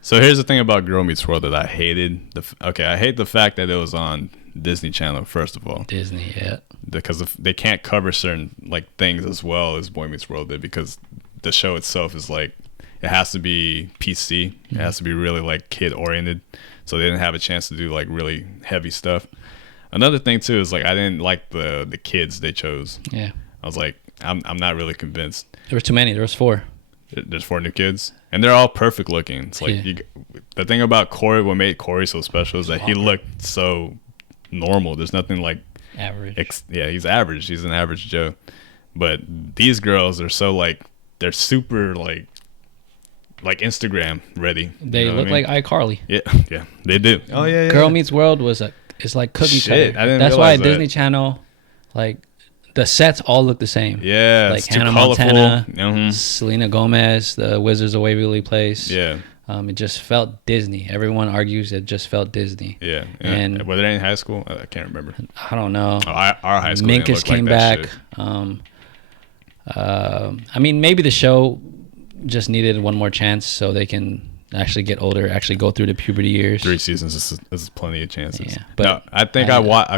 So here's the thing about Girl Meets World that I hated. I hate the fact that it was on Disney Channel, first of all. Disney, yeah. Because they can't cover certain like things as well as Boy Meets World did, because the show itself is like, it has to be PC. It has to be really like kid oriented. So they didn't have a chance to do like really heavy stuff. Another thing too is like I didn't like the kids they chose. Yeah. I was like, I'm not really convinced. There was too many. There was 4. There's 4 new kids, and they're all perfect looking. It's like the thing about Cory, what made Cory so special is that he looked so normal. There's nothing like average. He's average. He's an average Joe. But these girls are so like, they're super like Instagram ready. They look like iCarly. Yeah, they do. Oh yeah. Girl Meets World is like cookie Shit, cutter. I didn't That's why realize that. Disney Channel, like the sets all look the same. Yeah, like it's too Hannah colorful. Montana, Selena Gomez, the Wizards of Waverly Place. Yeah. It just felt Disney. Everyone argues it just felt Disney. Yeah. And were they in high school? I can't remember. I don't know. Our high school didn't Minkus look came like back. that shit. I mean, maybe the show just needed one more chance so they can actually get older, actually go through the puberty years. 3 seasons is plenty of chances. Yeah, but but no, I think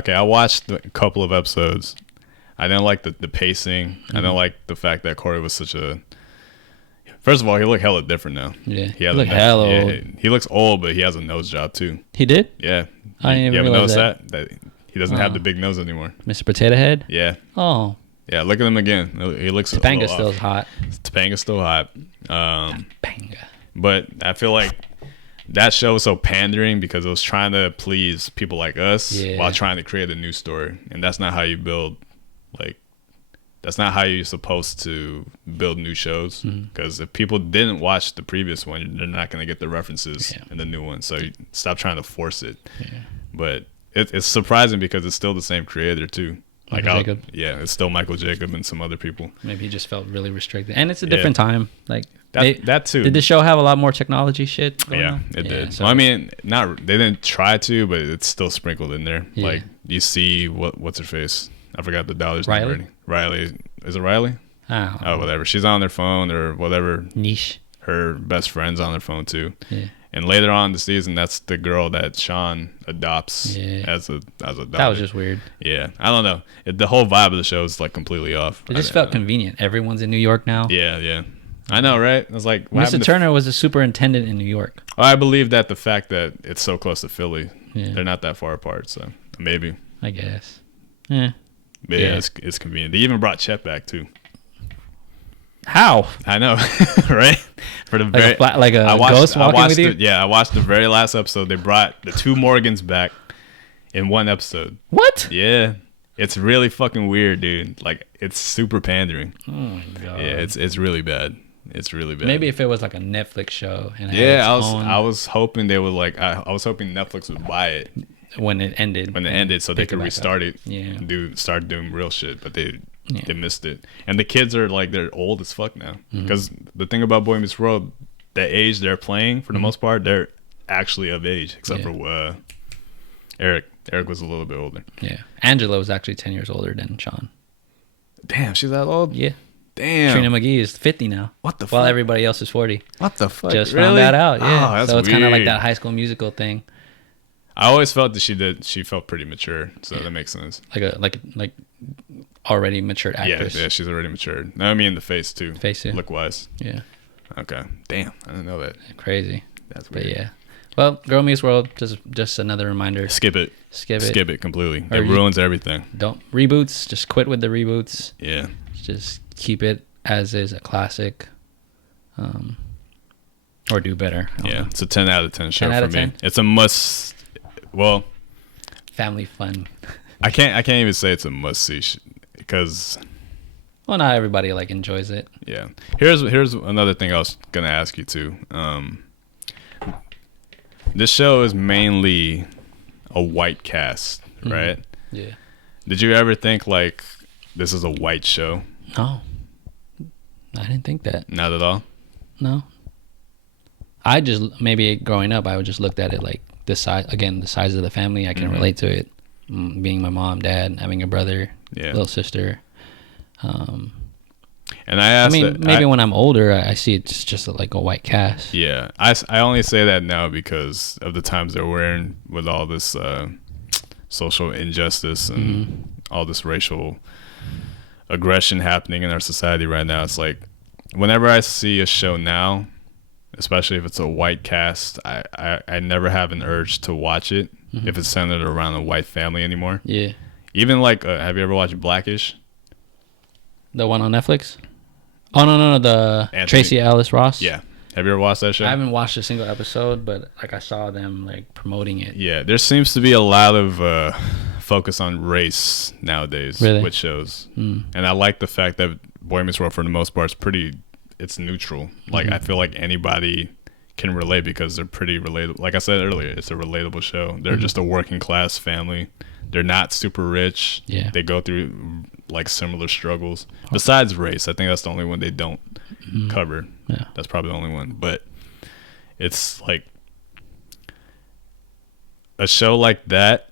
I watched a couple of episodes. I didn't like the pacing. I didn't like the fact that Cory was such a. First of all, he looked hella different now. Yeah, he looked hella old. He looks old, but he has a nose job too. He did? Yeah. I didn't you even ever realize noticed that he doesn't have the big nose anymore. Mr. Potato Head? Yeah. Oh. Yeah, look at him again. He looks. Topanga's still hot. Topanga's still hot. Topanga. But I feel like that show was so pandering because it was trying to please people like us while trying to create a new story, and that's not how you build. Like, that's not how you're supposed to build new shows. Because if people didn't watch the previous one, they're not going to get the references in the new one. So you stop trying to force it. Yeah. But it's surprising because it's still the same creator too. Like Jacob. Yeah, it's still Michael Jacob and some other people. Maybe he just felt really restricted, and it's a different time. Like that too. Did the show have a lot more technology shit going on? It did. So well, I mean, they didn't try to, but it's still sprinkled in there. Yeah. Like you see what's her face? I forgot the daughter's name Riley? already. Riley, is it Riley? Oh, whatever. She's on their phone or whatever. Niche. Her best friend's on their phone too. Yeah. And later on in the season, that's the girl that Shawn adopts as a daughter. That was just weird. Yeah, I don't know. The whole vibe of the show is like completely off. It just felt convenient. Everyone's in New York now. Yeah. I know, right? I was like, Mr. Turner was a superintendent in New York. I believe that the fact that it's so close to Philly, they're not that far apart, so maybe. I guess. Yeah. But yeah, it's convenient. They even brought Chet back too. How? I know, right? For the ghost walking with you? I watched the very last episode. They brought the 2 Morgans back in one episode. What? Yeah, it's really fucking weird, dude. Like, it's super pandering. Oh my god. Yeah, it's really bad. It's really bad. Maybe if it was like a Netflix show. And I was hoping they would like. I was hoping Netflix would buy it when it ended. So they could restart it. Yeah. And start doing real shit, but they missed it. And the kids are like, they're old as fuck now. Because the thing about Boy Meets World, the age they're playing for the most part, they're actually of age, except for Eric. Eric was a little bit older. Yeah. Angela was actually 10 years older than Shawn. Damn, she's that old? Yeah. Damn. Trina McGee is 50 now. What the fuck? While everybody else is 40. What the fuck? Just really? found that out. Yeah. Oh, that's so it's kind of like weird. that High School Musical thing. I always felt that she felt pretty mature, so that makes sense. Like already matured actress. Yeah, she's already matured. No, I mean the face too. Look wise. Yeah. Okay. Damn, I didn't know that. Crazy. That's weird. But yeah. Well, Girl Meets World, just another reminder. Skip it completely. Or it ruins everything. Don't reboots. Just quit with the reboots. Yeah. Just keep it as is, a classic. Or do better. Yeah, it's a 10 out of 10 show 10 out for of me. 10? It's a must. Well, family fun. I can't even say it's a must see because. Well, not everybody like enjoys it. Yeah. Here's another thing I was gonna ask you too. This show is mainly a white cast, right? Yeah. Did you ever think like this is a white show? No. I didn't think that. Not at all. No. I just maybe growing up, I would just looked at it like the size of the family. I can relate to it. being my mom, dad, having a brother, little sister. And I asked, maybe when I'm older, I see it's just like a white cast. Yeah, I only say that now because of the times that we're in with all this social injustice and all this racial aggression happening in our society right now. It's like whenever I see a show now, especially if it's a white cast, I never have an urge to watch it if it's centered around a white family anymore. Yeah. Even like, have you ever watched Blackish? The one on Netflix? Oh, no, the Anthony. Tracy Ellis Ross? Yeah. Have you ever watched that show? I haven't watched a single episode, but like I saw them like promoting it. Yeah, there seems to be a lot of focus on race nowadays with shows. And I like the fact that Boy Meets World, for the most part, it's neutral. Like, I feel like anybody can relate because they're pretty relatable. Like I said earlier, it's a relatable show. They're just a working class family. They're not super rich. Yeah. They go through like similar struggles. Besides race, I think that's the only one they don't cover. Yeah. That's probably the only one. But it's like a show like that.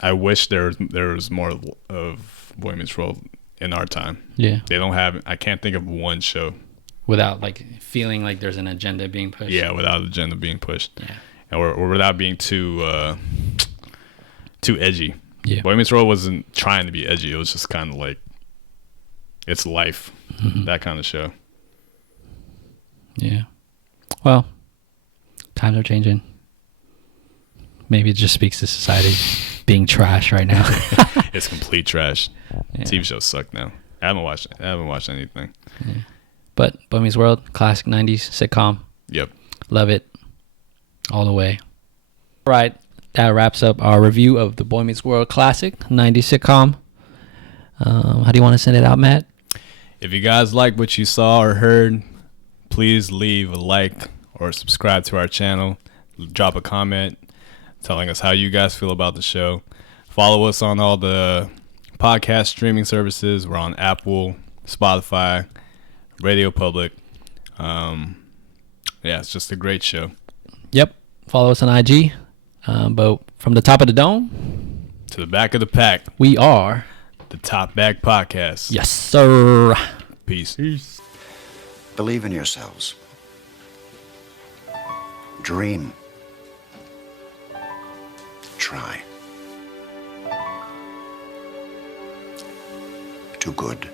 I wish there was more of Boy Meets World in our time. Yeah. They don't have. I can't think of one show without like feeling like there's an agenda being pushed. Yeah, without an agenda being pushed. Yeah. Or without being too edgy. Yeah. Boy Meets World wasn't trying to be edgy. It was just kind of like it's life, that kind of show. Yeah. Well, times are changing. Maybe it just speaks to society being trash right now. It's complete trash. Yeah. TV shows suck now. I haven't watched anything. Yeah. But Boy Meets World, classic 90s sitcom. Yep. Love it. All the way. All right. That wraps up our review of the Boy Meets World classic 90s sitcom. How do you want to send it out, Matt? If you guys like what you saw or heard, please leave a like or subscribe to our channel. Drop a comment telling us how you guys feel about the show. Follow us on all the podcast streaming services. We're on Apple, Spotify, Radio Public. Yeah, it's just a great show. Yep. Follow us on IG. But from the top of the dome to the back of the pack, we are the Top Back Podcast. Yes, sir. Peace. Peace. Believe in yourselves. Dream. Try. Do good.